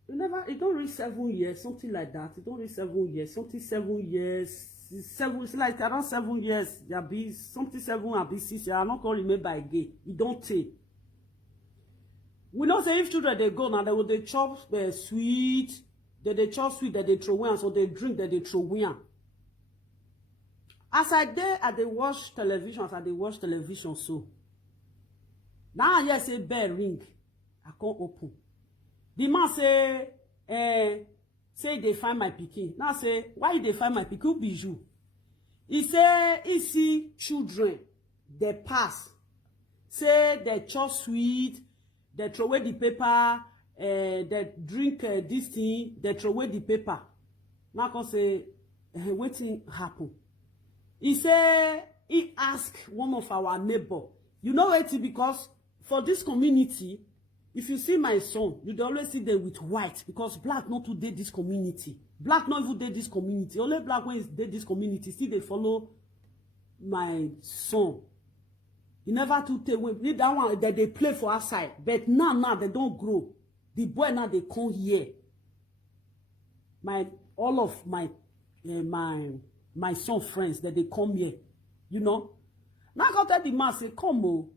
It don't reach 7 years, something like that. It don't reach 7 years, something 7 years, it's like around 7 years. There be something 7 and be 6 years. I not gonna remember again. It don't take. We know say if children they go now, they will they chop sweet, they chop sweet, they throw away, and so they drink, they throw away. As I there, I they watch television, so. Now I say bell ring, I can't open. The man say they find my pikin. Now say, why they find my pikin? Who be you? He say, he see children, they pass. Say they chop sweet, they throw away the paper, they drink this thing, they throw away the paper. Now can say, wetin happen? He say, he ask one of our neighbor. You know what? Because for this community, if you see my son, you always see them with white, because black not to date this community. Black not even date this community. Only black when is date this community, still they follow my son. He never to take away that one that they play for outside. But now they don't grow. The boy now they come here. All of my son friends that they come here, you know. Now go tell the man say, come on.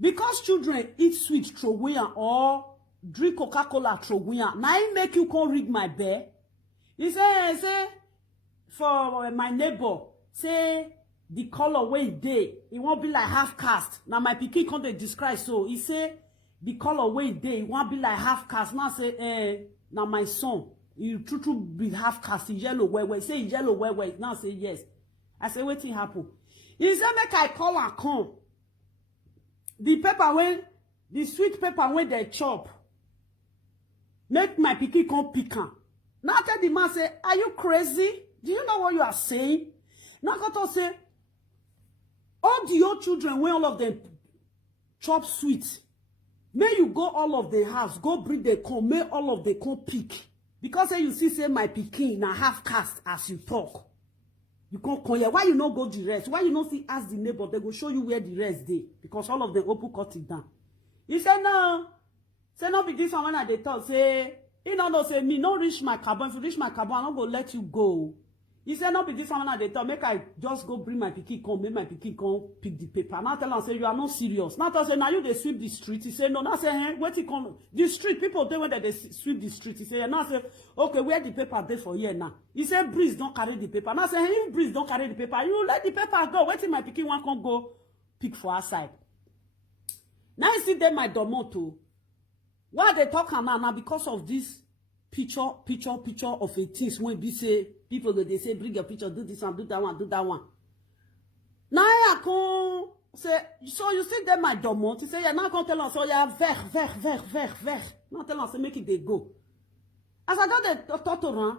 Because children eat sweet throw or drink Coca-Cola throw now it make you come read my bed. He say for my neighbor, say the color way day, it won't be like half cast. Now my pikin can't describe so. He say the color way day, it won't be like half cast. Now say now my son, you true be half cast yellow where say yellow where now say yes. I say wetin happen. He say make I call and come. The sweet pepper when they chop, make my pikin come pick am. Now tell the man say, are you crazy? Do you know what you are saying? Now got to say, all the old children when all of them chop sweet, may you go all of the house, go bring the corn, may all of the corn pick. Because say you see say my pikin na half cast as you talk. You can't come here. Why you not go the rest? Why you not see ask the neighbor? They will show you where the rest dey. Because all of them open cut it down. He said no. Say no be this one when I dey talk. Say, he no say me no reach my carbon. If you reach my carbon, I'm not gonna let you go. He said no be this one when I dey talk. Make I just go bring my pikin come. Make my pikin come pick the paper. Now tell him say you are not serious. Now tell say now you they sweep the street. He say no. Now say wait till come the street. People they when they sweep the street. He say now say okay where the paper dey for here now. He say breeze don't carry the paper. Now say if breeze don't carry the paper, you let the paper go. Wait till my pikin one can go pick for outside. Now you see them my domoto. Why they talk now because of this picture of a things when we say people they say bring your picture, do this one, do that one, do that one. Now I come say so you see them my domot. He say yeah now come tell us so yeah ver. Now tell us make it they go. As I got the talk around,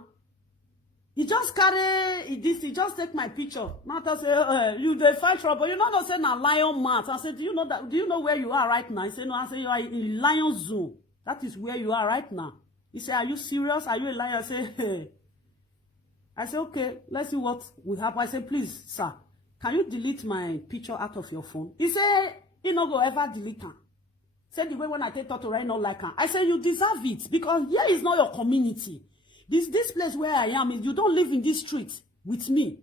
he just carry this. He just take my picture. Now I say you they find trouble. You know say na lion mouth. I said do you know that? Do you know where you are right now? He say no. I say you are in lion zoo. That is where you are right now. He said, are you serious? Are you a liar? I say, hey. I said, okay, let's see what will happen. I said, please, sir, can you delete my picture out of your phone? He said, he not go ever delete her. Said the way when I take to right now like her. I said, you deserve it because here is not your community. This place where I am is you don't live in this street with me.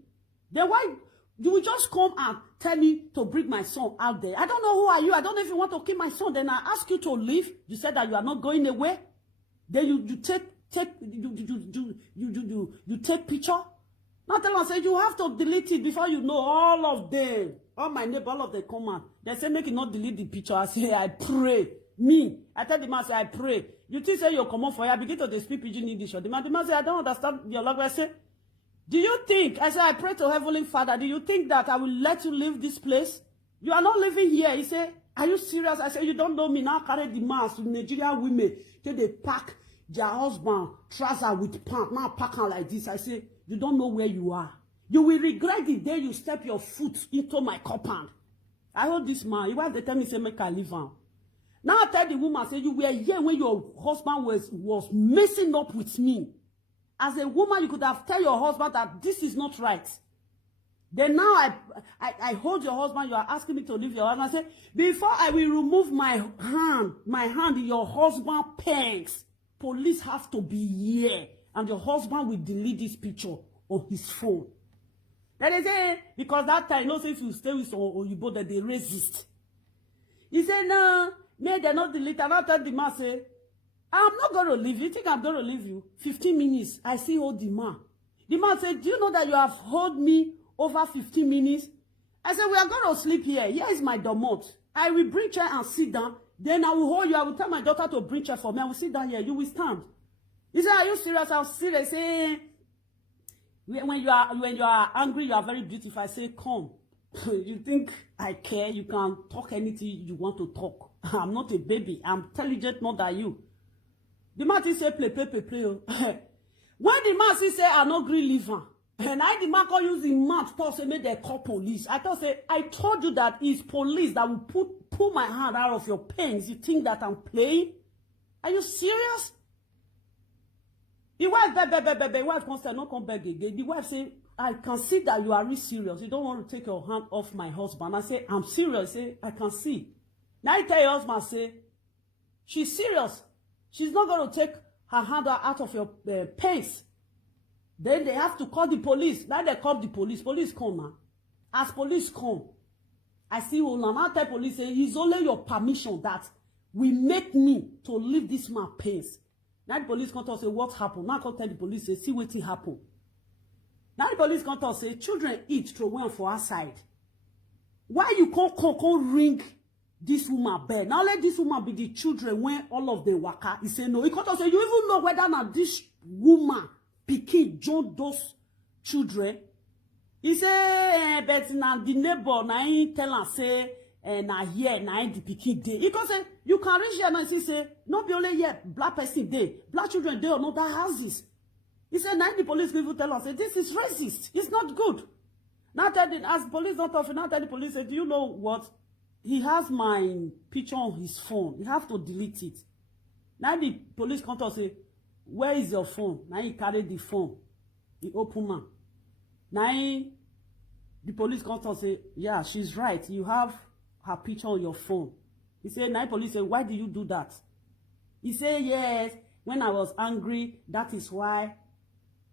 Then why you will just come and tell me to bring my son out there? I don't know who are you. I don't know if you want to kill my son. Then I ask you to leave. You said that you are not going away. Then you take picture. Now tell us, say you have to delete it before you know all of them. All my neighbor, all of them come out. They say make you not delete the picture. I say I pray. Me, I tell the man, say I pray. You think say you come on for you, begin to speak pidgin English. The man say I don't understand your language. I say, do you think? I say I pray to Heavenly Father. Do you think that I will let you leave this place? You are not living here. He say, are you serious? I say you don't know me now. Carry the mask to Nigerian women till they pack their husband trouser with pants. Now pack her like this. I say you don't know where you are. You will regret the day you step your foot into my compound. I hold this man. He was the tell me say make I leave him. Now I tell the woman, say, you were here when your husband was messing up with me. As a woman, you could have tell your husband that this is not right. Then now I hold your husband, you are asking me to leave your husband. I say, before I will remove my hand in your husband's pants, police have to be here. And your husband will delete this picture on his phone. Then they say, because that time, you know, if you stay with Oyibo, that they resist. He said, no. May they not delete. And I tell the man, say, I'm not going to leave you. You think I'm going to leave you? 15 minutes. I see hold the man. The man said, do you know that you have held me over 15 minutes? I said, we are going to sleep here. Here is my domot. I will bring chair and sit down. Then I will hold you. I will tell my daughter to bring chair for me. I will sit down here. You will stand. He said, are you serious? I was serious. Say, when you are angry, you are very beautiful. I say, come. You think I care? You can talk anything you want to talk. I'm not a baby. I'm intelligent more than you. The man say play. When the man say I no gree leave her, and I the man can use the mouth to say make they call police. I told you that it's police that will pull my hand out of your pants. You think that I'm playing? Are you serious? The wife beg. The wife constantly not come back again. The wife say, I can see that you are really serious. You don't want to take your hand off my husband. I say, I'm serious. Say, I can see. Now you tell your husband, say, she's serious. She's not going to take her hand out of your pants. Then they have to call the police. Now they call the police. Police come now. As police come, I see Ola. Now tell police, say, it's only your permission that will make me to leave this man pants. Now the police come to say, what happened? Now come tell the police, say, see what happened. Now the police come to say, children eat throw one for outside. Why you can't ring this woman bed? Now let this woman be the children when all of the waka. He say no. He come to say, you even know whether not this woman pikin join those children? He say, but now the neighbor now he tell her say, na here na the pikin dey. He come say, you can reach here and say, not be only here black person dey, black children dey on other houses. He said, now the police people tell us, say, this is racist. It's not good. Now tell the, as police not off, now tell the police, say, do you know what? He has my picture on his phone. You have to delete it. Now the police come to say, where is your phone? Now he carry the phone. He open man. Now the police come to say, yeah, she's right. You have her picture on your phone. He said, now the police say, why do you do that? He said, yes, when I was angry, that is why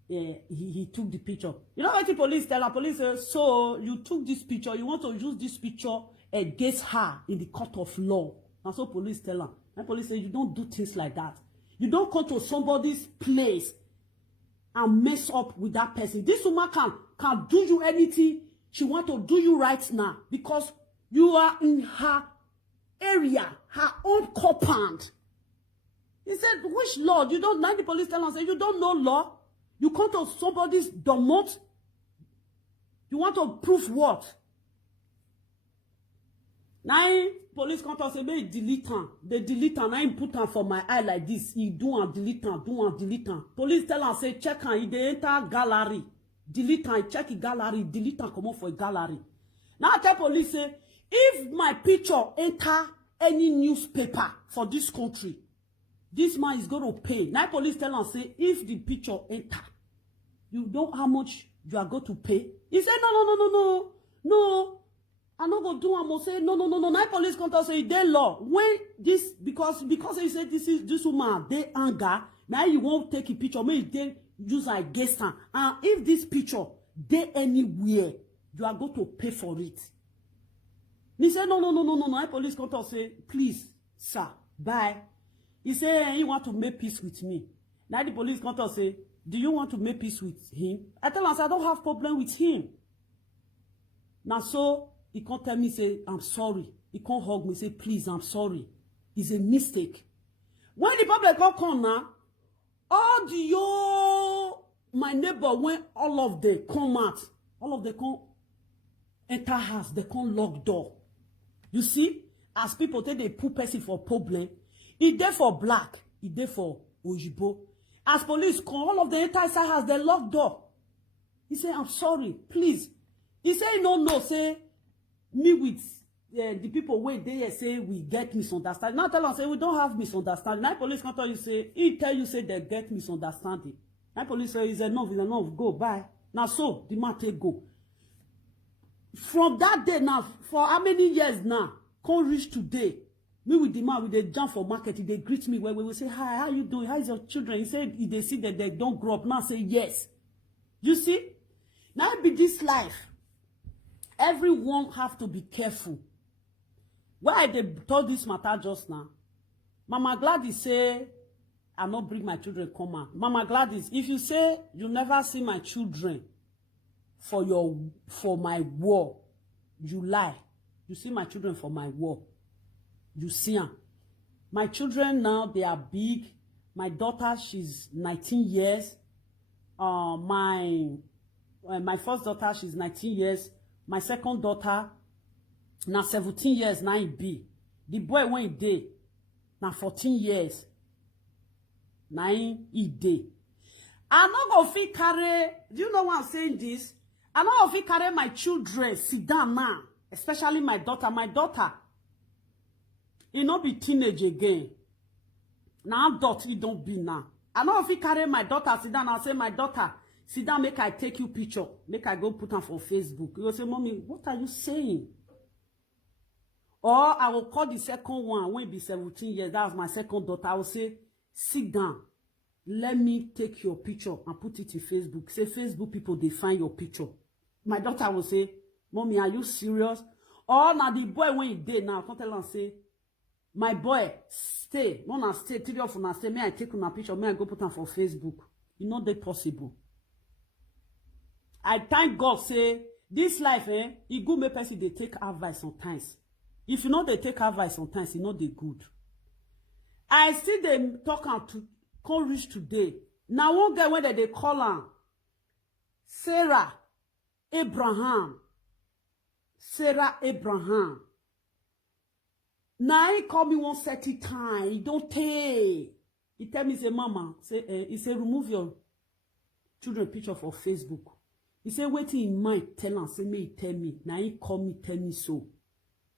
he took the picture. You know what the police tell her? Police say, so you took this picture, you want to use this picture against her in the court of law. And so police tell her. And police say, you don't do things like that. You don't come to somebody's place and mess up with that person. This woman can do you anything she want to do you right now because you are in her area, her own compound. He said, which law? You don't, now the police tell her, say, you don't know law? You come to somebody's domot? You want to prove what? Now, police come to say, may delete her. They delete her. Now, he put her for my eye like this. He do and delete her, do and delete her. Police tell her, say, check her. He dey enter gallery. Delete her, check the gallery. Delete her, come on for a gallery. Now, I tell police, say, if my picture enter any newspaper for this country, this man is going to pay. Now police tell am say if the picture enter, you know how much you are going to pay. He said no. I no go do am. Say no. Now police come talk say dey law when this because he said this woman dey anger. Now you won't take a picture. May they use against her. And if this picture dey anywhere, you are going to pay for it. He said no. Now police come talk say please sir bye. He say he want to make peace with me. Now the police come talk say do you want to make peace with him? I tell him I don't have problem with him. Now so he can't tell me, say, I'm sorry. He can't hug me, say, please, I'm sorry. It's a mistake. When the public come now, my neighbor, when all of them come out, all of them come enter house, they come lock door. You see, as people take they put person for problem, he there for black, he there for Ojibo. As police come, all of the enter inside house, they lock door. He say, I'm sorry, please. He say, no, say, me with the people where they say we get misunderstanding. Now tell us say we don't have misunderstanding. Now police come tell you say he tell you say they get misunderstanding. Now police say it's enough, go bye. Now so the matter go. From that day now, for how many years now, can't reach today. Me with the man with the jump for market, they greet me where we will say hi, how you doing? How is your children? He said if they see that they don't grow up now, say yes. You see, now it be this life. Everyone have to be careful. Why they told this matter just now? Mama Gladys say, I not bring my children come out. Mama Gladys, if you say you never see my children for my war, you lie. You see my children for my war. You see them. My children now, they are big. My daughter, she's 19 years. My first daughter, she's 19 years. My second daughter, now 17 years, now he be. The boy when he day, now 14 years, now he day. I'm not going to fit carry, do you know why I'm saying this? I'm not going to fit carry my children sit down now, especially my daughter. My daughter, he not be teenage again. Now adult he don't be now. I'm not going to fit carry my daughter sit down and say, my daughter, sit down, make I take you picture. Make I go put them for Facebook. You will say, Mommy, what are you saying? Or I will call the second one when it be 17 years. That was my second daughter. I will say, sit down. Let me take your picture and put it in Facebook. Say, Facebook people, they find your picture. My daughter will say, Mommy, are you serious? Or now the boy when he did now, I can't tell him say, my boy, stay. Mona stay. Three of you stay. May I take una picture? May I go put them for Facebook? You know that possible. I thank God say this life, it good make person they take advice sometimes. If you know they take advice sometimes, you know they good. I see them talk out to come reach today. Now one guy when they call her Sarah Abraham. Now he call me 130 times. He don't take. He tell me say mama, say he say remove your children picture for Facebook. He say, waiting in mind, tell him, say, may he tell me. Now he call me, tell me so.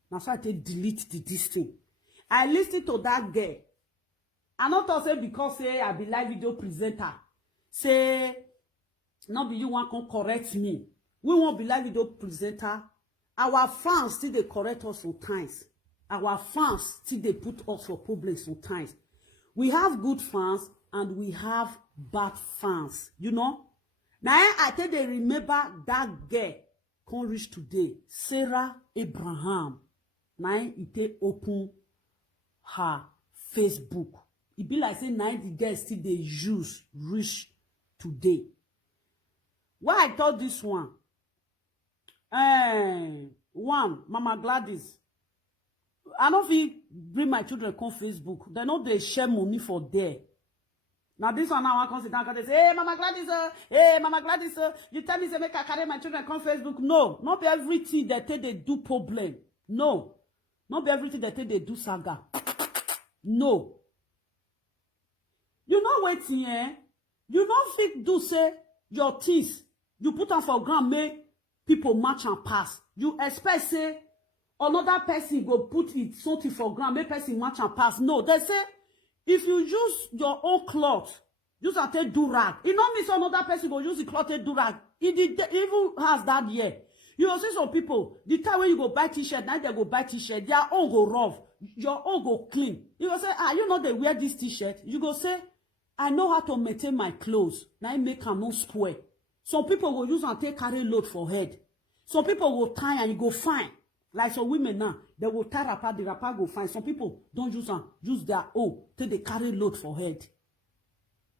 Now so I take delete this thing. I listen to that girl. I not say because say I be live video presenter. Say, not be you want to correct me. We won't be live video presenter. Our fans still they correct us sometimes. Our fans still they put us for problems sometimes. We have good fans and we have bad fans. You know? Now I tell they remember that girl can reach today, Sarah Abraham. Now it open her Facebook. It be like say now the girl still they use reach today. Why I thought this one? One, Mama Gladys. I don't feel bring my children on Facebook. They know they share money for there. Now this one now I come sit down and say, hey Mama Gladys, you tell me say make I carry my children on Facebook. No, not be everything that they do problem. No, not be everything that they do saga. No. You know what here? You don't think do say your things. You put them for ground, make people match and pass. You expect say another person go put it something for ground, make person match and pass. No, they say if you use your own cloth, use and take do rag. It not mean some other person go use the cloth take do rag. It even has that year. You will see some people, the time when you go buy t-shirt, now they go buy t-shirt, their own go rough, your own go clean. You go say, you know they wear this t-shirt. You go say, I know how to maintain my clothes. Now I make them no spoil. Some people will use and take carry load for head. Some people will tie and you go fine. Like some women now, they will tie wrapper, the wrapper go fine. Some people don't use their own till they carry load for head.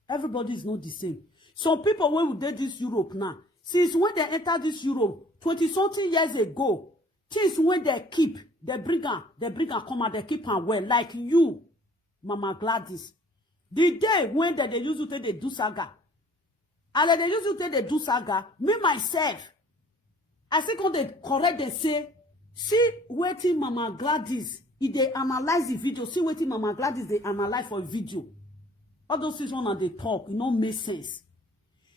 Everybody is not the same. Some people when we did this Europe now, since when they enter this Europe 20-something years ago, things when they keep, they bring and come and they keep and well. Like you, Mama Gladys. The day when they use to take the do saga, and they use to take the do saga, me myself, I think when they correct, they say, see waiting Mama Gladys, if they analyze the video, see waiting Mama Gladys, they analyze for a video. All those things when they talk, it don't make sense.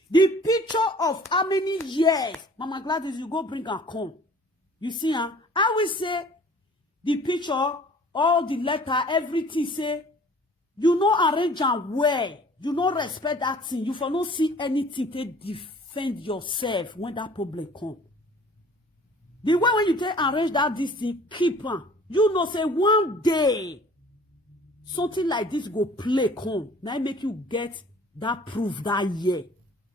The picture of how many years, Mama Gladys, you go bring and come. You see, I will say, the picture, all the letter, everything say, you know arrange and well. You no respect that thing. You for not see anything to defend yourself when that problem come. The way when you take arrange that this thing, keep on. You know say one day something like this go play come. Now make you get that proof that year.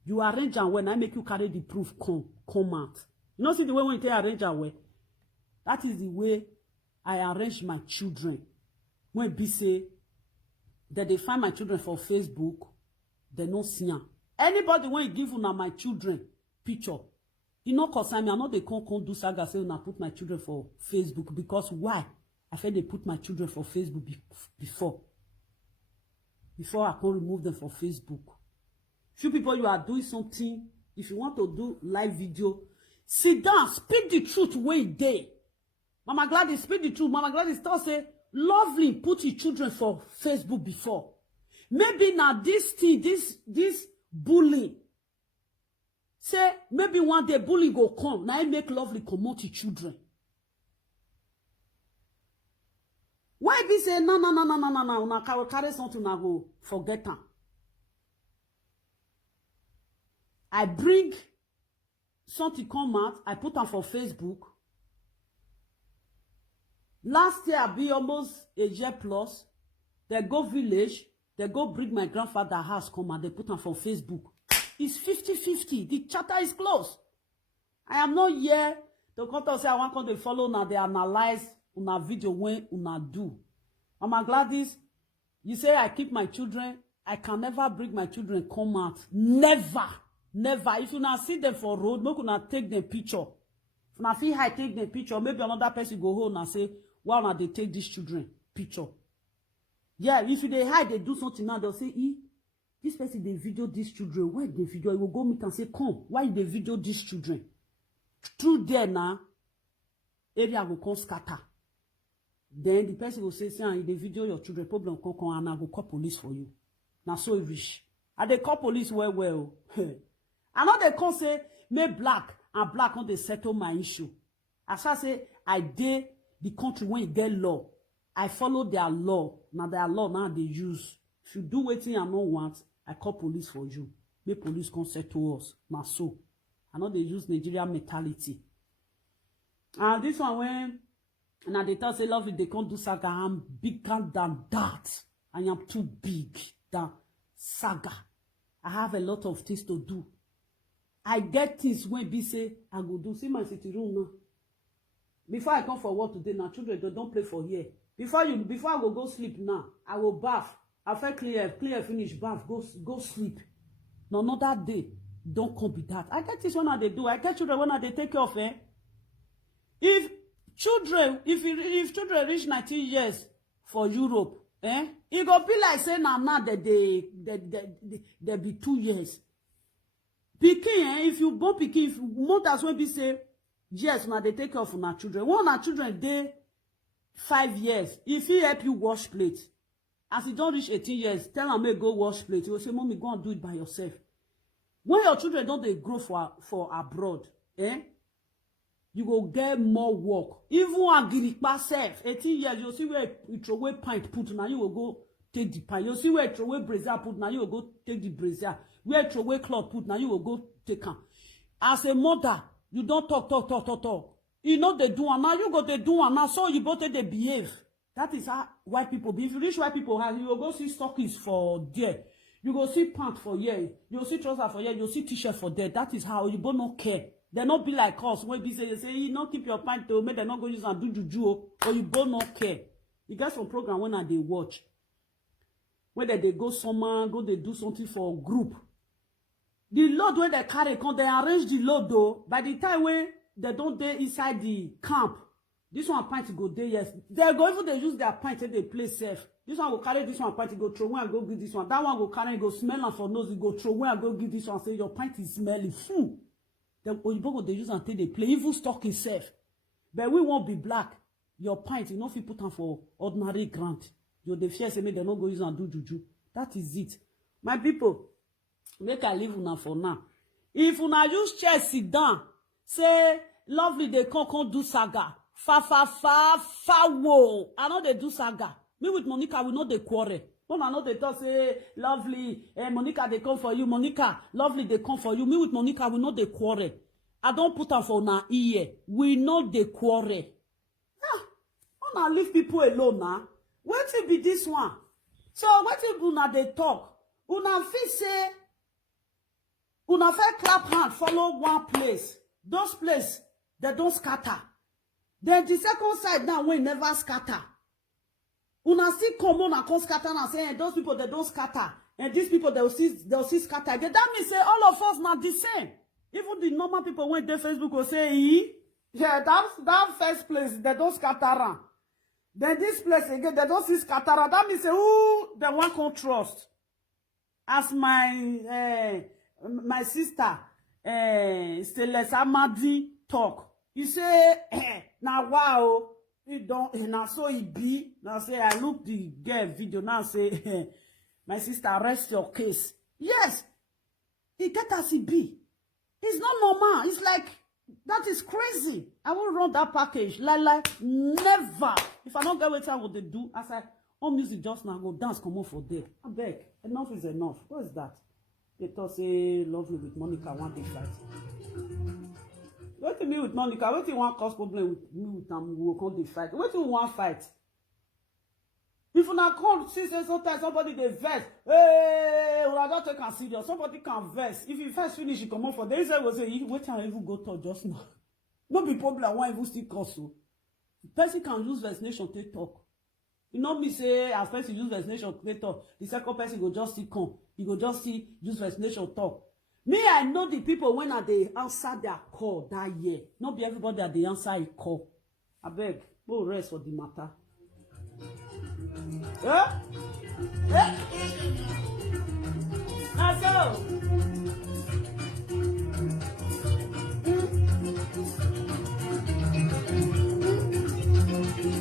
You arrange and when I make you carry the proof come out. You know see the way when you take arrange and well. That is the way I arrange my children. When be say that they find my children for Facebook, they no see them. Anybody when you give una my children picture, you know concern me. I know they can't do saga say una put my children for Facebook because why? I feel they put my children for Facebook before I can remove them for Facebook. Few people you are doing something. If you want to do live video, sit down, speak the truth way day. Mama Gladys speak the truth. Mama Gladys still say. Lovely put your children for Facebook before. Maybe now this thing, this bullying. Say, maybe one day bullying go come. Now I make Lovely come out your children. Why be say, no, una carry something, I go forget them. I bring something come out, I put them for Facebook. Last year, I be almost a year plus. They go village. They go bring my grandfather house come and they put them for Facebook. It's 50-50. The chapter is closed. I am not here to come to say I want to follow now. They analyze una video when una do. Mama Gladys, you say I keep my children. I can never bring my children come out. Never. If you not see them for road, make una take them picture. If una feel I take them picture, maybe another person go home and say, why not they take these children picture? Yeah, if they hide, they do something now, they'll say, this person, they video these children. Why they video? You will go meet and say, come, why they video these children? Through there now, area will come scatter. Then the person will say, they video your children, problem come and I will call police for you. Now so rich. And they call police well. I know they can't say, me black and black on they settle my issue. As I say, I did the country when you get law. I follow their law. Now their law now they use. If you do what I don't want, I call police for you. Make police come settle us. Now so. I know they use Nigerian mentality. And this one when now they tell say love it, they can't do saga. I'm bigger than that. I am too big than saga. I have a lot of things to do. I get things when be say I go do. See my sitting room now. Before I come for work today, now children they don't play for here. Before I go sleep now, I will bath. After clear finish bath, go sleep. No, another day, don't come be that. I get this one they do. I get children when they take care of If children reach 19 years for Europe, it go be like say now that they be 2 years. Pikin, if you born pikin, if mothers when be say yes, now they take care of our children. One our children they 5 years. If he help you wash plate, as you don't reach 18 years, tell them me go wash plate. You will say, mommy, go and do it by yourself. When your children don't they grow for abroad, you go get more work. Even a girikpa self, 18 years, you see where you throw away pint put now you will go take the pint. You see where throw away brazier put, now you go take the brazier. Where throw away cloth put, now you will go take am. As a mother, you don't talk. You know they do and now you go they do and now so you both they behave. That is how white people be. If you reach white people house, you will go see stockings for there. You go see pants for here. You go see trousers for here. You go see t-shirt for there. That is how you both not care. They not be like us when they say you not keep your pint to make them not go use and do juju or you both not care. You get some program when they watch. Whether they go somewhere, go they do something for a group. The load when they carry, when they arrange the load though, by the time when they don't dey inside the camp, this one pint go there, yes. They go even they use their pint and they play safe. This one go carry this one pint, go throw away and go give this one. That one go carry, go smell and for nose, go throw away and go give this one. Say your pint is smelly. Fool. Then Oyibo go they use until they play. Even stock is safe. But we won't be black. Your pint, you know if you put them for ordinary grant. You the fear say me they not go use and do juju. That is it. My people, make I leave una for now. If una use chair sit down, say lovely they can't do saga. Fa whoa. I know they do saga. Me with Monica we know they quarrel. When I know they talk say lovely, Monica they come for you. Monica, lovely they come for you. Me with Monica we know they quarrel. I don't put her for una ear. We know they quarrel. Ah, una leave people alone now. Wetin be this one? So wetin una dey talk? Una fit say una fit clap hand follow one place. Those place they don't scatter. Then the second side now we never scatter. Una still come on and come scatter and say those people they don't scatter. And these people they'll see scatter. Then that means say all of us not the same. Even the normal people when they Facebook will say, yeah, that first place they don't scatter around. Then this place again, they don't see scatter. That means say, who they want to trust. As my sister, Celeste Amadi talk. You say, now wow, you don't, now so it be. Now say, I look the girl video, now say, my sister, rest your case. Yes, it get as it be. It's not normal. It's like, that is crazy. I won't run that package. Like, never. If I don't get what time what they do, I say, all music just now go dance, come on for there. I beg. Enough is enough. What is that? They talk say lovely with Monica one day fight. What do you mean with Monica? What do you want cause problem with me with them? We will call the fight. What do you want fight? If you not come, see say sometimes somebody they vex. Hey, we are not taking serious. Somebody can vex. If you first finish, you come on for there. He will say, wait till I even go to just now. No be problem. Why even still cause so? The person can use vaccination to talk. You know me say as person use vaccination to talk. The second person go just see come. He go just see use vaccination talk. Me, I know the people when they answer their call that year. Not be everybody that they answer a call. I beg, go rest for the matter. So.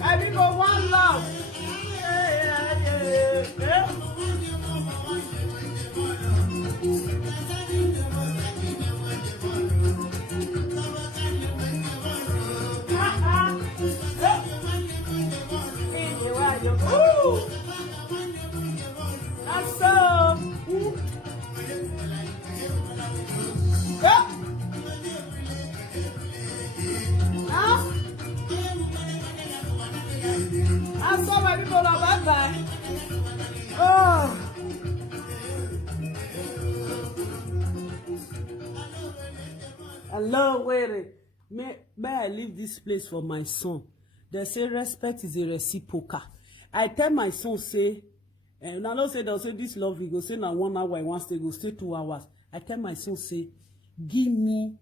I think for one love. Hello, wait. May I leave this place for my son? They say respect is a reciprocal. I tell my son say, and I don't say they'll say this love, you go say now 1 hour, I want to go stay 2 hours. I tell my son say, give me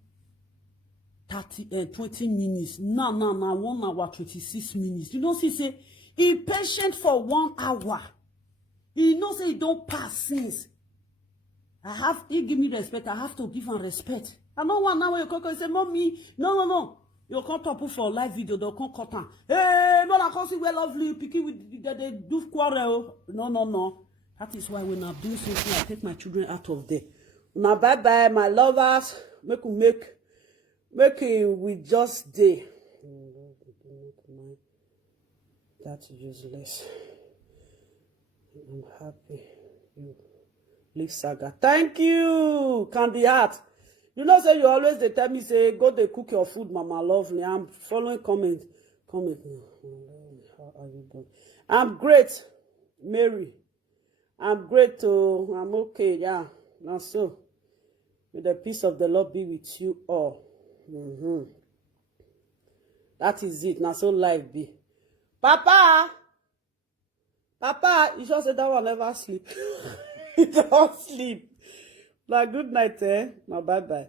20 minutes. No, 1 hour, 26 minutes. You know, say, he patient for 1 hour. He knows say he don't pass since. He give me respect. I have to give him respect. I don't want now when you come say, mommy, no. You can't talk for live video, they'll come cut on. Hey, but I can't see where lovely picking with the do quarrel. No. That is why when I do something, I take my children out of there. Now bye, my lovers. Make it with just day. That's useless. I'm happy. You leave Saga. Thank you, Candy Heart. You know, say you always they tell me, say, go they cook your food, Mama Lovely. I'm following comment. Comment. How are you doing? I'm great, Mary. I'm great, too. I'm okay, yeah. Now so, may the peace of the Lord be with you all. That is it. Now so life be. Papa! Papa, you sure say that one never sleep. He don't sleep. Now good night, eh? Now bye-bye.